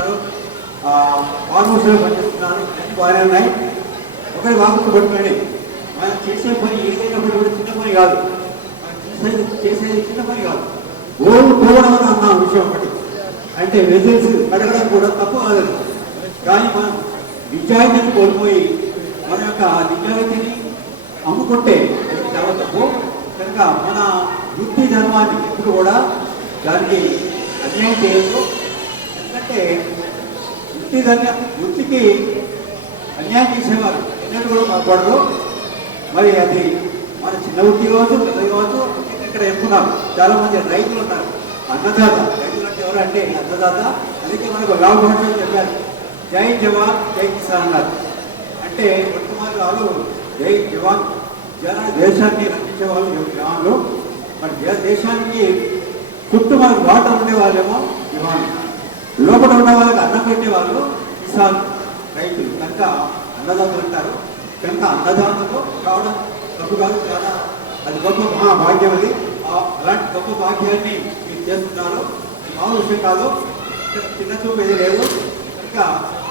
ఆల్మోస్ట్ పనిచేస్తున్నారు, బాగానే ఉన్నాయి. ఒకరి వాకు పట్టుకోండి, మనం చేసే పని ఏదైనప్పుడు కూడా చిన్న పని కాదు, చేసేది చిన్న పని కాదు. పోవడం అన్న విషయం ఒకటి అంటే వెజల్స్ అడగడం కూడా తప్పు కాదు. కానీ మనం నిజాయితీని కోల్పోయి మన యొక్క నిజాయితీని అమ్ముకుంటే అది చాలా తప్పు. కనుక మన వృత్తి ధర్మాన్ని ఎప్పుడు కూడా దానికి అన్యాయం చేయొచ్చు. ఎందుకంటే వృత్తికి అన్యాయం చేసేవారు ఎన్నట్టు కూడా మాట్లాడరు. మరి అది మన చిన్న వృత్తి కావచ్చు, పెద్దది కావచ్చు. ఇక్కడ ఎక్కున్నారు చాలా మంది రైతులు ఉన్నారు, అన్నదాత. రైతులు అంటే ఎవరంటే అన్నదాత. అందుకే మనకు లాభం చెప్పారు, జై జవాన్ జై కిసాన్ అన్నారు. అంటే వర్తమాన వాళ్ళు జై జవాన్, దేశాన్ని రక్షించే వాళ్ళు జవాన్లు. మరి దేశానికి చుట్టూ మనకు బాట ఉండే వాళ్ళేమో జవాన్, లోపల ఉన్న వాళ్ళకి అన్నం పెట్టే వాళ్ళు కిసాన్, రైతులు. కనుక అన్నదాతలు అంటారు. కనుక అన్నదాతలు కావడం తప్పు కాదు, చాలా అది గొప్ప మహాభాగ్యం. అది అలాంటి గొప్ప భాగ్యాన్ని మీరు చేస్తున్నారు, మామూలు విషయం కాదు. చిన్న చూపు ఏది లేదు. కనుక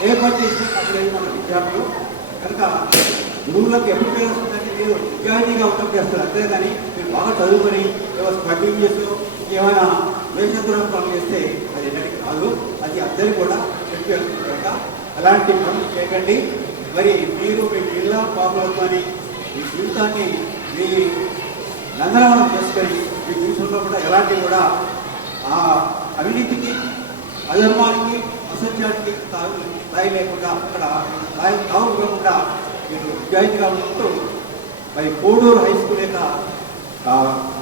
ఏ పని చేసినా తప్పలేదు మన విద్యార్థులు. కనుక గురువులకు ఎప్పుడు పేరు వస్తుందంటే మీరు నిజాయితీగా ఉంటాం చేస్తారు. అంతేగాని మీరు బాగా చదువుకొని ఏమైనా స్పడ్డింగ్ చేస్తూ ఏమైనా వేషద్రోహం పనులు చేస్తే అది ఎన్నటికి కాదు. అది అందరికీ కూడా చెప్పి వెళ్తుంది. కనుక అలాంటి పనులు చేయకండి. మరి మీరు మీ జిల్లా పాపలతోని మీ జీవితాన్ని మీ నందనవనం చేసుకొని మీ జీవితంలో కూడా ఎలాంటి కూడా ఆ అవినీతికి, అధర్మానికి, అసత్యానికి స్థాయి లేకుండా అక్కడ స్థాయి కాకుండా మీరు నిజాయితీగా ఉంటూ మరి కోడూరు హై స్కూల్ యొక్క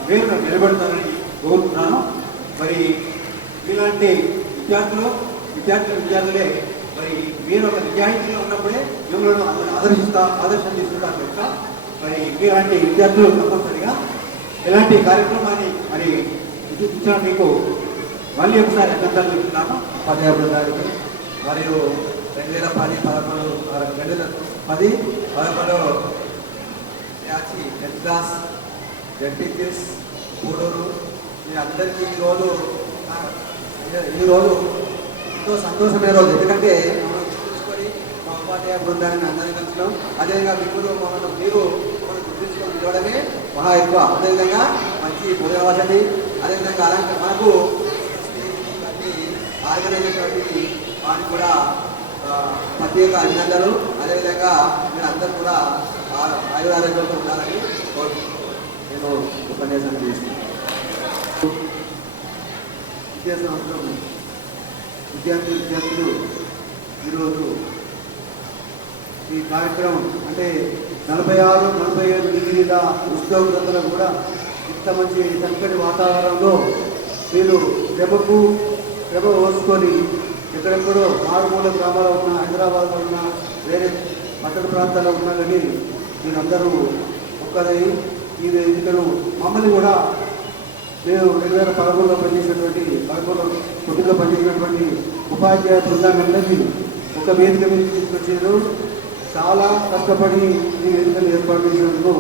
పేరు నిలబెడతానని కోరుతున్నాను. మరి ఇలాంటి విద్యార్థులే మరి మీరు ఒక నిజాయితీగా ఉన్నప్పుడే మిమ్మల్ని ఆదర్శం తీసుకుంటారు. కనుక మరి ఇలాంటి విద్యార్థులు తప్పనిసరిగా ఇలాంటి కార్యక్రమాన్ని మరి ఇచ్చిన మీకు మళ్ళీ ఒకసారి అభినందనలు చెప్తున్నాను. పదయాభ్యంతరానికి మరియు 2010-11 యాచి 10th క్లాస్ జడ్పీటీస్ కోడూరు మీ అందరికీ ఈరోజు ఎంతో సంతోషమైన రోజు. ఎందుకంటే మనం చూసుకొని మా ఉపాధ్యాయ బృందాన్ని అందరినీ కలిసినాం. అదేవిధంగా మీరు మనం గుర్తించుకొని నిలవడమే మహా ఎక్కువ. అదేవిధంగా మంచి భోజన వసతి, అదేవిధంగా అలాంటి మనకు ఆర్గనైజ్ వారికి కూడా ప్రత్యేక అభినందనలు. అదేవిధంగా మీరు అందరూ కూడా ఆయురారోగ్యంతో ఉండాలని నేను ఉపన్యాసం చేస్తున్నాను. విద్యా సంవత్సరం విద్యార్థులు ఈరోజు ఈ కార్యక్రమం అంటే 46-47 డిగ్రీల ఉష్ణోగ్రతలు కూడా ఇంత మంచి చక్కటి వాతావరణంలో మీరు శ్రమ ఓసుకొని ఎక్కడెక్కడో మారుమూల గ్రామాల్లో ఉన్న, హైదరాబాద్లో ఉన్న, వేరే పట్టణ ప్రాంతాల్లో ఉన్నా కానీ మీరందరూ ఒక్కరై ఈ వేదికను మమ్మల్ని కూడా నేను 2013లో పనిచేసినటువంటి 11 పనిచేసినటువంటి ఉపాధ్యాయ బృందాన్ని ఒక వేదిక మీద తీసుకొచ్చారు. చాలా కష్టపడి ఈ వేదికను ఏర్పాటు చేసినందుకు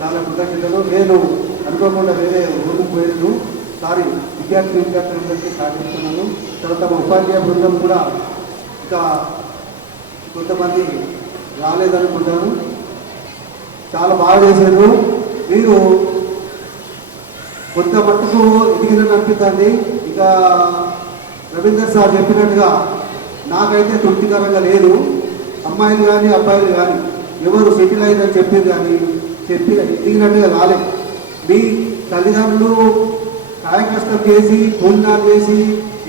చాలా కృతజ్ఞతలు. నేను అనుకోకుండా వేరే ఊరికి పోయాను. సారీ విద్యార్థులందరికీ సాధిస్తున్నాను. తర్వాత మా ఉపాధ్యాయ బృందం కూడా ఇంకా కొంతమంది రాలేదనుకుంటాను. చాలా బాగా చేశారు. మీరు కొంత మట్టుకు ఎదిగినట్టు అనిపిస్తుంది. ఇక రవీందర్ సార్ చెప్పినట్టుగా నాకైతే తృప్తికరంగా లేదు. అమ్మాయిలు కానీ అబ్బాయిలు కానీ ఎవరు సెటిల్ అయిందని చెప్పారు కానీ ఎదిగినట్టుగా రాలేదు. మీ తల్లిదండ్రులు కాయ కష్టం చేసి పూర్ణాలు చేసి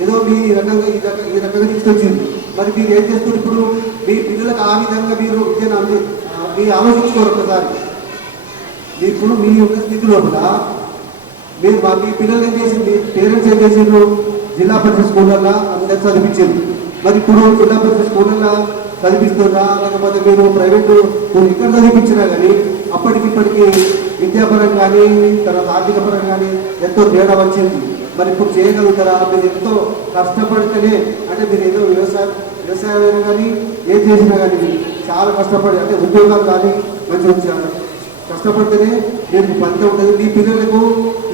ఏదో మీ రకంగా ఈ రకంగా తీసుకొచ్చింది. మరి మీరు ఏం చేస్తారు ఇప్పుడు? మీ పిల్లలకు ఆ విధంగా మీరు విద్యను మీరు ఆలోచించుకోరు ఒకసారి. ఇప్పుడు మీ యొక్క స్థితి లోపల మీరు మీ పిల్లలు ఏం చేసింది, పేరెంట్స్ ఏం చేసిండ్రు? జిల్లా పరిషత్ స్కూళ్ళల్లో అందరు చదివించారు. మరి ఇప్పుడు జిల్లా పరిషత్ స్కూళ్ళల్లో చదివిస్తున్నా లేకపోతే మీరు ప్రైవేటు ఎక్కడ చదివించినా కానీ అప్పటికిప్పటికీ విద్యాపరం కానీ తర్వాత ఆర్థిక పరం కానీ ఎంతో తేడా వచ్చింది. మరి ఇప్పుడు చేయగలుగుతారా? మీరు ఎంతో కష్టపడితేనే, అంటే మీరు ఏదో వ్యవసాయం కానీ ఏం చేసినా కానీ చాలా కష్టపడి, అంటే ఉద్యోగాలు కానీ మంచిగా కష్టపడితేనే మీరు ఫలితం ఉంటుంది. మీ పిల్లలకు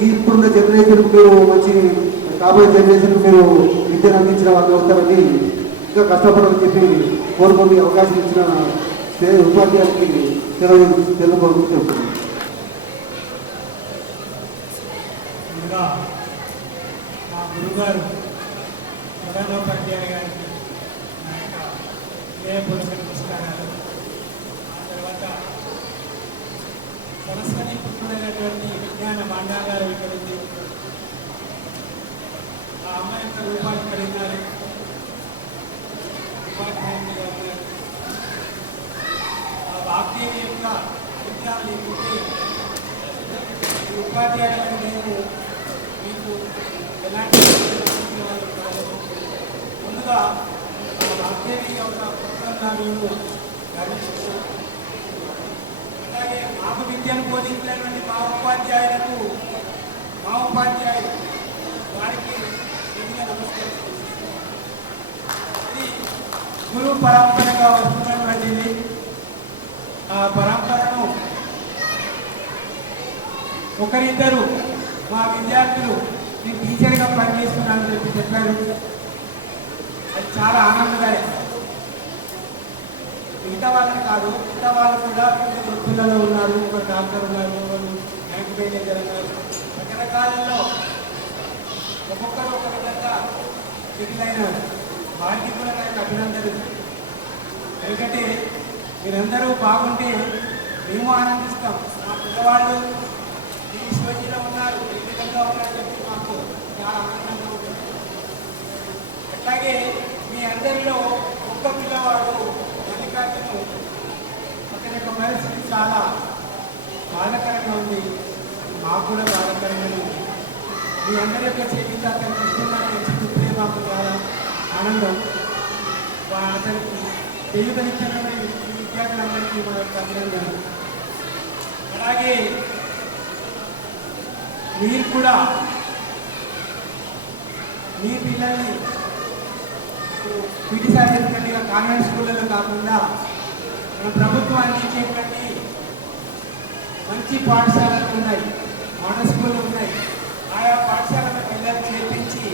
ఇప్పుడున్న జనరేషన్కు మీరు మంచి కాబోయే జనరేషన్కు మీరు విద్యను అందించిన వాళ్ళు అవుతారని ఇంకా కష్టపడాలని చెప్పి కోరుకొని అవకాశం ఇచ్చిన ఉపాధ్యాయులకి తెలుగుకోవాలని చెప్తున్నాను. ముందుగా మా గురుగారు ప్రధానోపాధ్యాయ గారికి నా యొక్క హృదయపూర్వక నమస్కారాలు. ఆ తర్వాత సరస్వతి పుత్రుడైనటువంటి విజ్ఞాన భాండాగారు ఇక్కడ ఉంది. ఆ అమ్మాయి యొక్క రూపాలు కలిగినారు, ఉపాధ్యాయునిగా ఉన్నారు. ఆ వాగ్దేవి యొక్క విజ్ఞానం లేకుంటే ఉపాధ్యాయులకు నేను మీకు ఎలాంటి వాళ్ళు కాలేదు. ముందుగా ఆ వాగ్దేవి యొక్క పుత్రులను మేము గర్విస్తున్నాం. అలాగే మాకు విద్యను బోధించినటువంటి మా ఉపాధ్యాయులు వారికి నమస్కరిస్తున్నాం. ఇది గురు పరంపరగా వస్తున్నటువంటిది. ఆ పరంపరను ఒకరిద్దరు మా విద్యార్థులు నేను టీచర్గా పనిచేస్తున్నానని చెప్పారు. అది చాలా ఆనందదాయకం. మిగతా వాళ్ళని కాదు, మిగతా వాళ్ళు కూడా వృత్తులలో ఉన్నారు. ఒకరు డాక్టర్ ఉన్నారు, ఒకరు బ్యాంక్ మేనేజర్ ఉన్నారు. రకరకాలలో ఒక్కొక్కరు ఒక విధంగా సెటిల్ అయినారు. వారికి కూడా నాకు అభినందనలు. ఎందుకంటే మీరందరూ బాగుంటే మేము ఆనందిస్తాం. మా పిల్లవాళ్ళు ఈ స్టేజీలో ఉన్నారు, ఈ విధంగా ఉన్నారని చెప్పి మాకు చాలా ఆనందంగా ఉంటుంది. అట్లాగే మీ అందరిలో ఒక్క పిల్లవాడు మల్లికార్జును అతని యొక్క పరిస్థితి చాలా బాధాకరంగా ఉంది. మాకు కూడా బాధాకరంగానే ఉంది. మీ అందరి యొక్క చేతితో అతను కృష్ణాన్ని చూస్తే మాకు చాలా ఆనందం. అతనికి తెలుగునిచ్చినటువంటి విద్యార్థులందరికీ మా యొక్క అభినందనలు. అలాగే మీరు కూడా మీ పిల్లల్ని పీటీ సార్ చెప్పినట్టుగా కాన్వెంట్ స్కూళ్ళలో కాకుండా మన ప్రభుత్వం అందించేటువంటి మంచి పాఠశాలలు ఉన్నాయి, మోడల్ స్కూళ్ళు ఉన్నాయి. ఆయా పాఠశాలలో పిల్లలు చేర్పించి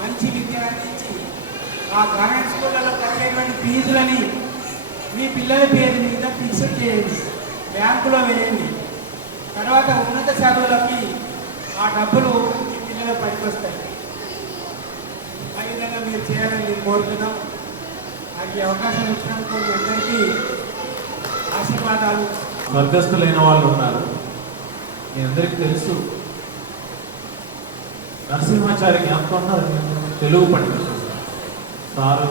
మంచి విద్యను అందించి ఆ కాన్వెంట్ స్కూళ్ళలో కట్టేటువంటి ఫీజులని మీ పిల్లల పేరు మీద ఫిక్స్ చేయండి, బ్యాంకులో వేయండి. తర్వాత ఉన్నత చదువులకి ఆ డబ్బులు మీ పిల్లలు పనికొస్తాయి. ఆ విధంగా మీరు చేయాలని కోరుతున్నాం. నాకు ఈ అవకాశం ఇచ్చినందుకు మీ అందరికీ ఆశీర్వాదాలు. స్వర్గస్థులైన వాళ్ళు ఉన్నారు. మీ అందరికీ తెలుసు, నరసింహాచార్య జ్ఞాపకం ఉన్నారు. తెలుగు పండితులు సారు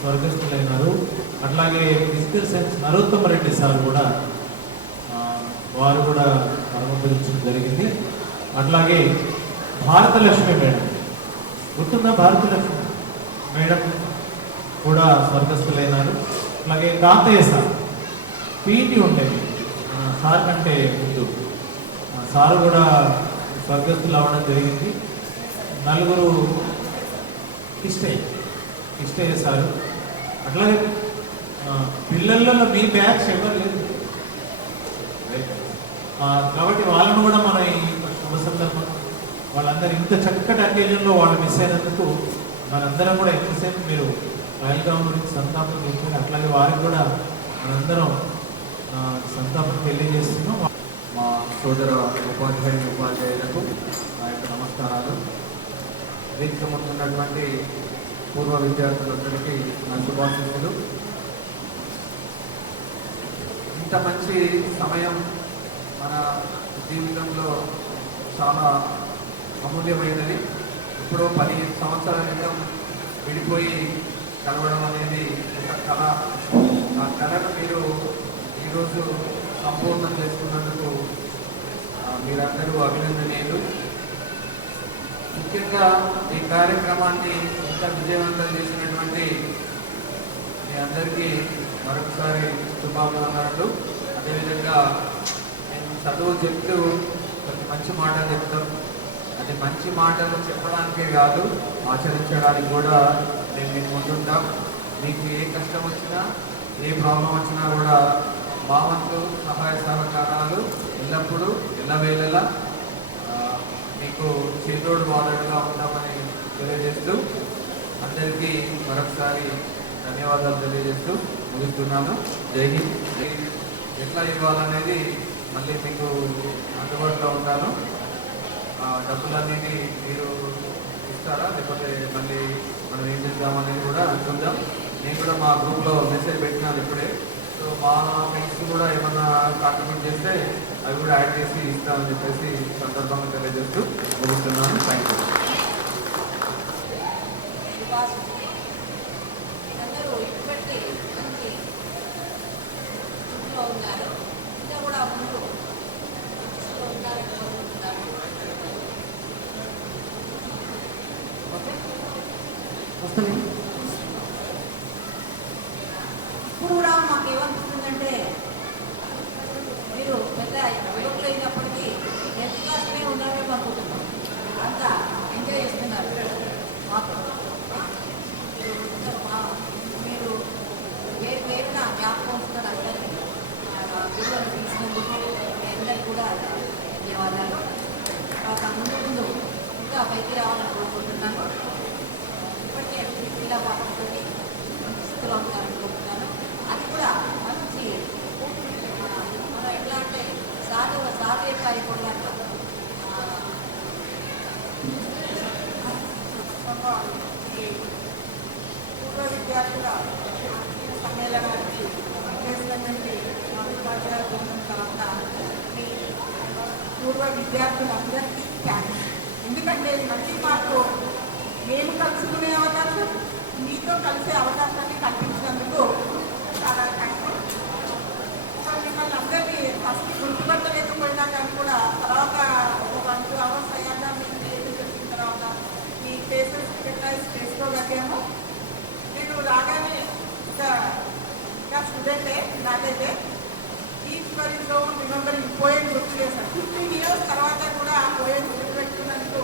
స్వర్గస్థులైనారు. అట్లాగే ఫిజికల్ సైన్స్ నరోత్తమ రెడ్డి సార్ కూడా వారు కూడా పరమపదించడం జరిగింది. అట్లాగే భారతలక్ష్మి మేడం గుర్తుందా? భారతలక్ష్మి మేడం కూడా స్వర్గస్థులైనారు. అట్లాగే కాంతయ్య సార్ పీటీ ఉండేది సార్ కంటే ముందు సారు కూడా స్వర్గస్థులు అవ్వడం జరిగింది. నలుగురు కిష్టయ్య సారు. అట్లాగే పిల్లల్లో మీ బ్యాచ్ ఎవరు లేదు కాబట్టి వాళ్ళను కూడా మనం ఈ శుభ సందర్భం వాళ్ళందరూ ఇంత చక్కటి అకేజన్లో వాళ్ళు మిస్ అయినందుకు మనందరం కూడా ఎంతసేపు మీరు రాయలగాం గురించి సంతాపం చెప్పారు. అట్లాగే వారికి కూడా మనందరం సంతాపం తెలియజేస్తున్నాం. మా సోదర ఉపాధ్యాయులకు నా యొక్క నమస్కారాలు. వేదిక ముందున్నటువంటి పూర్వ విద్యార్థులందరికీ నా శుభాశీస్సులు. ఇంత మంచి సమయం మన జీవితంలో చాలా అమూల్యమైనది. ఇప్పుడు 15 సంవత్సరాల క్రితం విడిపోయి కలవడం అనేది ఒక కళ. ఆ కళను మీరు ఈరోజు సంపూర్ణం చేసుకున్నందుకు మీరందరూ అభినందనీయులు. ముఖ్యంగా ఈ కార్యక్రమాన్ని ఇంత విజయవంతం చేసినటువంటి మీ అందరికీ మరొకసారి శుభాకాంక్షలు. అదేవిధంగా నేను చదువు చెప్తూ కొన్ని మంచి మాటలు చెప్తాం. అది మంచి మాటలు చెప్పడానికే కాదు, ఆచరించడానికి కూడా నేను మీకు ముందుంటాం. మీకు ఏ కష్టం వచ్చినా ఏ ప్రాబ్లం వచ్చినా కూడా మా వంతు సహాయ సహకారాలు ఎల్లప్పుడూ ఎల్లవేళలా మీకు చేదోడు వాదడుగా ఉంటామని తెలియజేస్తూ అందరికీ మరొకసారి ధన్యవాదాలు తెలియజేస్తూ ముగిస్తున్నాను. జై హింద్. ఎట్లా ఇవ్వాలనేది మళ్ళీ మీకు అందుబాటులో ఉంటాను. డబ్బులన్నీ మీరు ఇస్తారా లేకపోతే మళ్ళీ మనం ఏం చేద్దామనేది కూడా చూద్దాం. నేను కూడా మా గ్రూప్లో మెసేజ్ పెట్టినాను ఇప్పుడే. సో మా ఫ్రెండ్స్ కూడా ఏమన్నా కాంట్రిబ్యూట్ చేస్తే అవి కూడా యాడ్ చేసి ఇస్తామని చెప్పేసి సందర్భంగా తెలియజేస్తూ ముగిస్తున్నాను. Thank you. ఇప్పుడు కూడా మాకు ఏమనిపిస్తుందంటే మీరు పెద్ద యువకులు అయినప్పటికీ హెల్త్ క్లాస్లోనే ఉన్నారేమో అనుకుంటున్నాం. అంతా ఎంజాయ్ చేస్తున్నారు మాకు. మీరు వేరు వేరున జ్ఞాపకం వస్తున్నారు అందరికీ. పిల్లలు తీసినందుకు అందరికీ కూడా ధన్యవాదాలు. ముందు ఇంకా పైకి రావాలని కోరుకుంటున్నాను. ఇప్పటికే పిల్ల పాపంతో స్థితిలో ఉంటారనుకుంటున్నాను. అది కూడా మంచి మనం ఎట్లా అంటే సాధు యొక్క అయిపోయినట్టు పూర్వ విద్యార్థుల సమ్మేళనానికి చేసినటువంటి ఉపాధ్యాయ బృందం తర్వాత పూర్వ విద్యార్థులందరికీ థ్యాంక్స్. ఎందుకంటే మళ్ళీ మాకు మేము కలుసుకునే అవకాశం, మీతో కలిసే అవకాశాన్ని కల్పించినందుకు చాలా థ్యాంక్స్. మిమ్మల్ని అందరినీ ఫస్ట్ గుర్తుపట్టలేకపోయినా కానీ కూడా తర్వాత ఒక 1-2 hours అయ్యాక మీకు పేరు చెప్పిన తర్వాత మీ ఫేసెస్ రికగ్నైజ్ చేసుకోగలిగాము. నేను రాగానే ఇంకా స్టూడెంటే నాకైతే each were is own remembering పోయిన్ గుర్తు చేశాను. 15 years తర్వాత కూడా ఆ పోయిన్ గుర్తు పెట్టుకున్నందుకు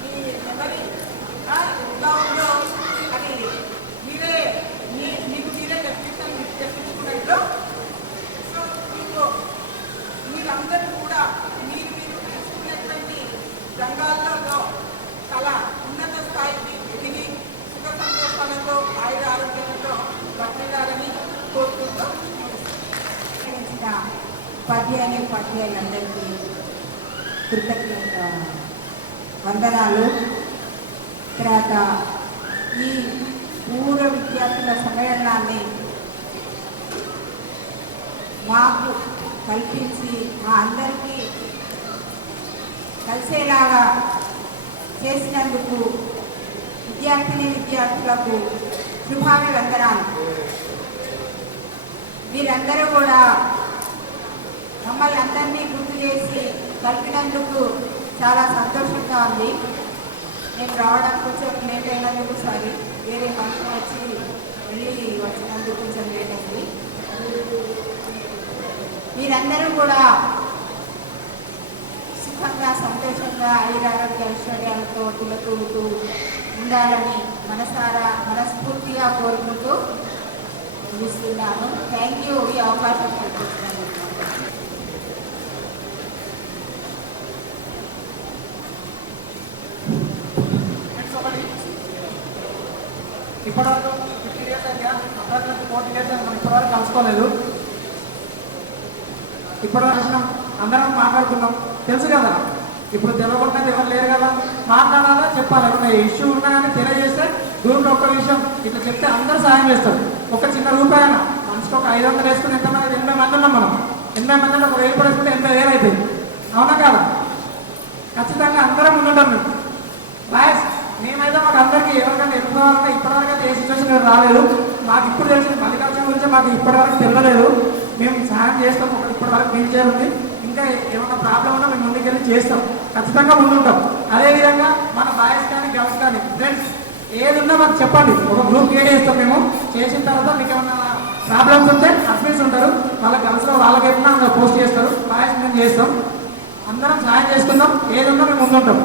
మీ మెమరీ ఎలా ఉందో అది మీరే మీకు మీరే తెప్పించుకున్నట్లు. సో మీకు మీరందరూ కూడా మీరు తీసుకునేటువంటి రంగాల్లో చాలా ఉన్నత స్థాయికి ఎదిగి సుఖ సంతోషాలతో ఆయుర ఆరోగ్యాలతో బతిలాలని కోరుకుంటూ ఉపాధ్యాయులందరికీ కృతజ్ఞత వందనాలు. తర్వాత ఈ పూర్వ విద్యార్థుల సమ్మేళనాన్ని మాకు కల్పించి మా అందరికీ కలిసేలాగా చేసినందుకు విద్యార్థులకు శుభాభివందనాలు. మీరందరూ కూడా మమ్మల్ని అందరినీ గుర్తు చేసి కలిపినందుకు చాలా సంతోషంగా ఉంది. నేను రావడానికి కొంచెం లేట్ అయినందుకు సారీ, వేరే ఫంక్షన్ వచ్చి వెళ్ళి వచ్చినందుకు కొంచెం లేట్ అయింది. మీరందరూ కూడా సుఖంగా సంతోషంగా ఆయురారోగ్య ఐశ్వర్యాలతో తులతూగుతూ ఉండాలని మనస్ఫూర్తిగా కోరుకుంటూ ముగిస్తున్నాను. థ్యాంక్ యూ ఈ అవకాశం కల్పించినందుకు. ఇప్పటివరకు 50 years అయ్యా, అప్పటివరకు 40 years మనం ఇప్పటివరకు కలుసుకోలేదు. ఇప్పటివరకు అందరం మాట్లాడుకున్నాం, తెలుసు కదా. ఇప్పుడు తెలవకుండా ఎవరు లేరు కదా, మాట్లాడాలా చెప్పాలి. ఏమన్నా ఇష్యూ ఉన్నాయని తెలియజేస్తే గ్రూప్లో ఒక్క విషయం ఇట్లా చెప్తే అందరూ సాయం చేస్తారు. ఒక చిన్న రూపాయన మనిషికి ఒక 500 వేసుకుని ఎంతమంది 80 మంది ఉన్నాం మనం. 80 మంది అంటే ఒక 1000 వేసుకుంటే 80,000 అవుతుంది. అవునా కాదా? ఖచ్చితంగా అందరం ఉండటం బాయ్స్. మేమైతే మాకు అందరికీ ఎవరికైనా ఎదుర్కోవాలన్నా ఇప్పటివరకు అయితే ఏ సిచ్యువేషన్ రాలేదు. మాకు ఇప్పుడు తెలిసింది మల్లికార్జున గురించి మాకు ఇప్పటివరకు తెలియలేదు. మేము సహాయం చేస్తాం. ఒకటి ఇప్పటివరకు వీల్ చైర్ ఉంది. ఇంకా ఏమైనా ప్రాబ్లం ఉన్నా మేము ముందుకెళ్ళి చేస్తాం, ఖచ్చితంగా ముందుంటాం. అదేవిధంగా మన బాయ్స్ కానీ గర్ల్స్ కానీ ఫ్రెండ్స్ ఏది ఉన్నా మాకు చెప్పండి. ఒక గ్రూప్ క్రియేట్ చేస్తాం మేము. చేసిన తర్వాత మీకు ఏమన్నా ప్రాబ్లమ్స్ ఉంటే అడ్మిన్స్ ఉంటారు, వాళ్ళ గర్ల్స్లో వాళ్ళకి ఏమన్నా అందులో పోస్ట్ చేస్తారు. బాయ్స్ మేము చేస్తాం. అందరం సహాయం చేసుకుందాం. ఏది ఉన్నా మేము ముందుంటాం.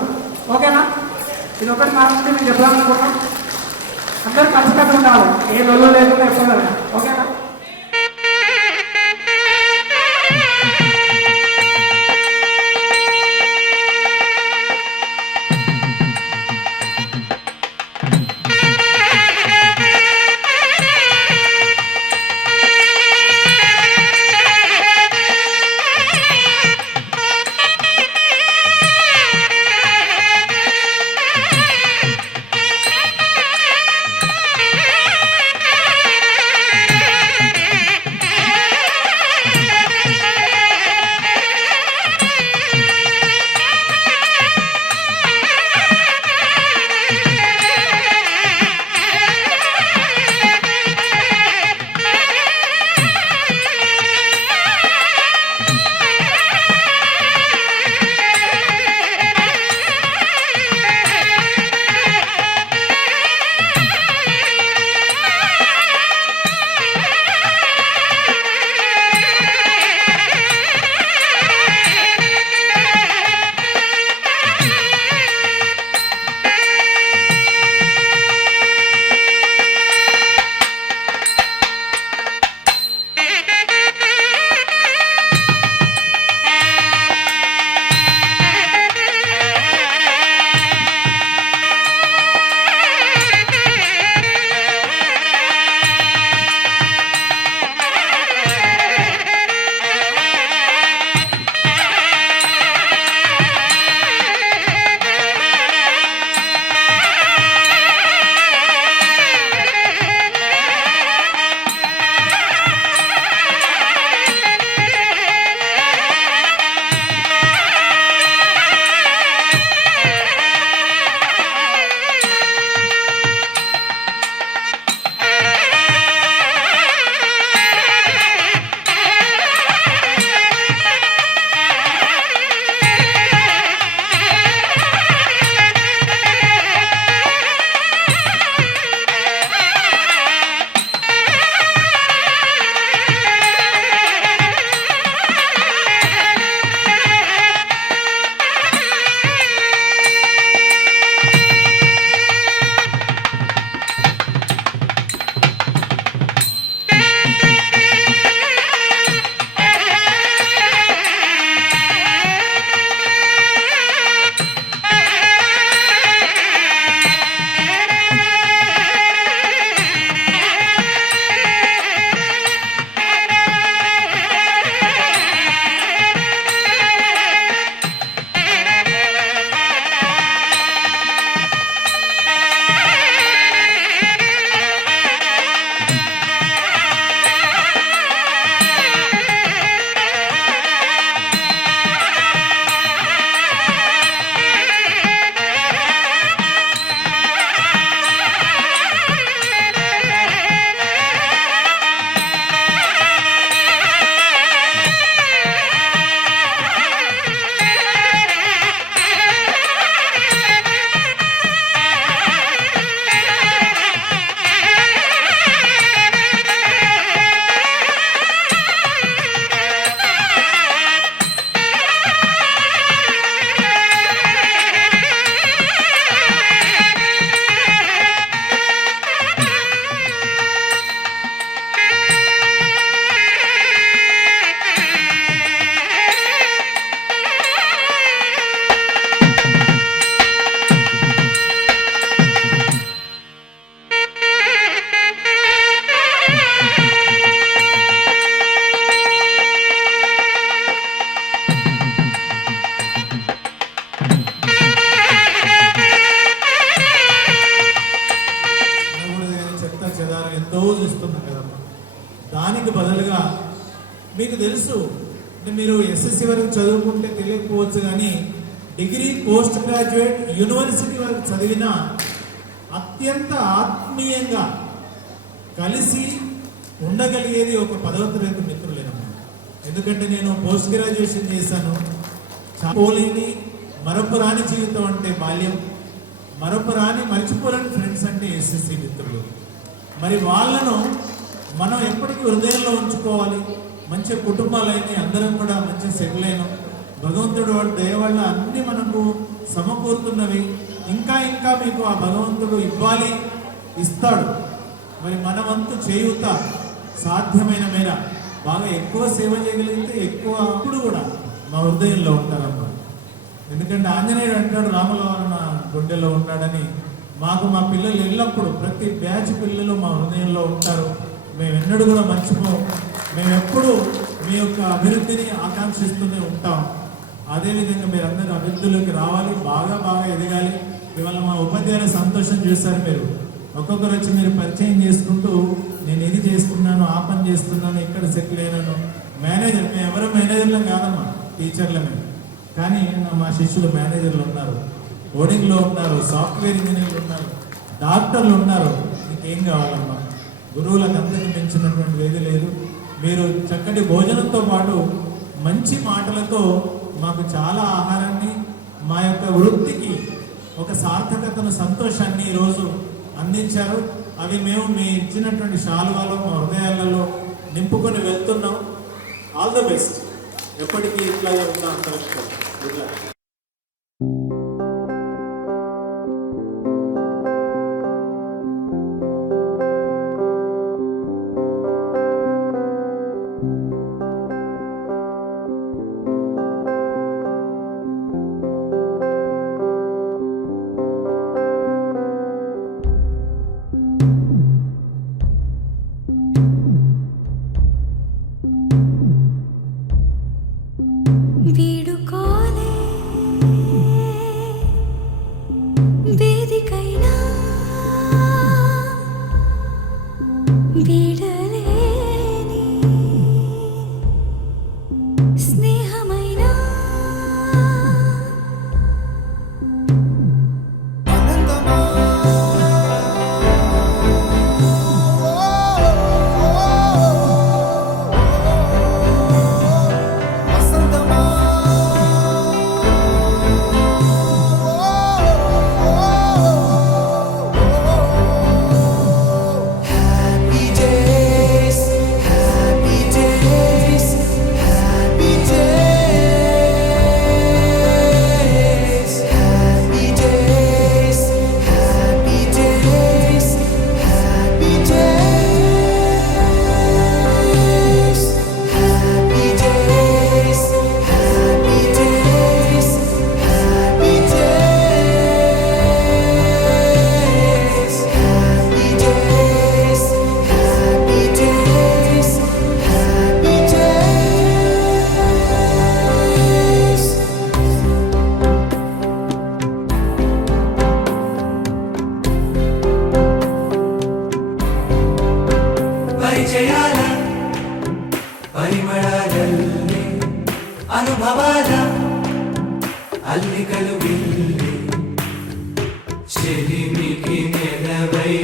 ఓకేనా? ఇది ఒకటి మా నుండి మేము చెప్పాలనుకుంటున్నాం. అందరూ కలిసికట్టు ఉండాలి, ఏ లొల్లు లేకుండా ఎప్పుడు. ఓకేనా? జనరల్గా మీకు తెలుసు అంటే మీరు ఎస్ఎస్సి వరకు చదువుకుంటే తెలియకపోవచ్చు, కానీ డిగ్రీ పోస్ట్ గ్రాడ్యుయేట్ యూనివర్సిటీ వరకు చదివిన అత్యంత ఆత్మీయంగా కలిసి ఉండగలిగేది ఒక 10వ తరగతి మిత్రులేనమ్మా. ఎందుకంటే నేను పోస్ట్ గ్రాడ్యుయేషన్ చేశాను. పోలేని మరపురాని జీవితం అంటే బాల్యం, మరపురాని మర్చిపోలేని ఫ్రెండ్స్ అంటే ఎస్ఎస్సి మిత్రులు. మరి వాళ్ళను మనం ఎప్పటికీ హృదయంలో ఉంచుకోవాలి. మంచి కుటుంబాలైన అందరం కూడా మంచి సెటిల్ అయినాం. భగవంతుడు వాడి దయ వల్ల అన్నీ మనకు సమకూరుతున్నవి. ఇంకా ఇంకా మీకు ఆ భగవంతుడు ఇవ్వాలి, ఇస్తాడు. మరి మన వంతు చేయూత సాధ్యమైన మేర బాగా ఎక్కువ సేవ చేయగలిగితే ఎక్కువ అప్పుడు కూడా మా హృదయంలో ఉంటారమ్మా. ఎందుకంటే ఆంజనేయుడు అంటాడు రాముల నా గుండెల్లో ఉంటాడని. మాకు మా పిల్లలు ఎల్లప్పుడూ ప్రతి బ్యాచ్ పిల్లలు మా హృదయంలో ఉంటారు. మేము ఎన్నడూ కూడా మర్చిపోం. మేము ఎప్పుడూ మీ యొక్క అభివృద్ధిని ఆకాంక్షిస్తూనే ఉంటాం. అదేవిధంగా మీరందరూ అభివృద్ధిలోకి రావాలి, బాగా బాగా ఎదగాలి. ఇవాళ మా ఉపాధ్యాయుల సంతోషం చూస్తారు. మీరు ఒక్కొక్కరు వచ్చి మీరు పరిచయం చేసుకుంటూ నేను ఇది చేస్తున్నాను, ఆ పని చేస్తున్నాను, ఇక్కడ సెటిల్ అయినాను. మేనేజర్ మేము ఎవరు మేనేజర్లం కాదమ్మా, టీచర్లమే. కానీ మా శిష్యులు మేనేజర్లు ఉన్నారు, కోడింగ్లో ఉన్నారు, సాఫ్ట్వేర్ ఇంజనీర్లు ఉన్నారు, డాక్టర్లు ఉన్నారు. ఇంకేం కావాలమ్మా? గురువులకు అందరికీ పెంచినటువంటి ఏది లేదు. మీరు చక్కటి భోజనంతో పాటు మంచి మాటలతో మాకు చాలా ఆహారాన్ని, మా యొక్క వృత్తికి ఒక సార్థకతను, సంతోషాన్ని ఈరోజు అందించారు. అవి మేము మీ ఇచ్చినటువంటి శాలువాలో మా హృదయాలలో నింపుకొని వెళ్తున్నాం. All the best. ఎప్పటికీ ఇట్లాగే ఉందా అంతరిక్షం. Good luck. వీడుకోలే వేదికైనా వీడలేని స్నేహమైనా ಪರಿಚಯಾಲ ಪರಿಮಳದಲ್ಲಿ ಅನುಭವದ ಅಲ್ಲಿಕಲು ಬಿಲ್ಲಿ ಚೆಲಿಮಿಗಿ ನೆಲವೈ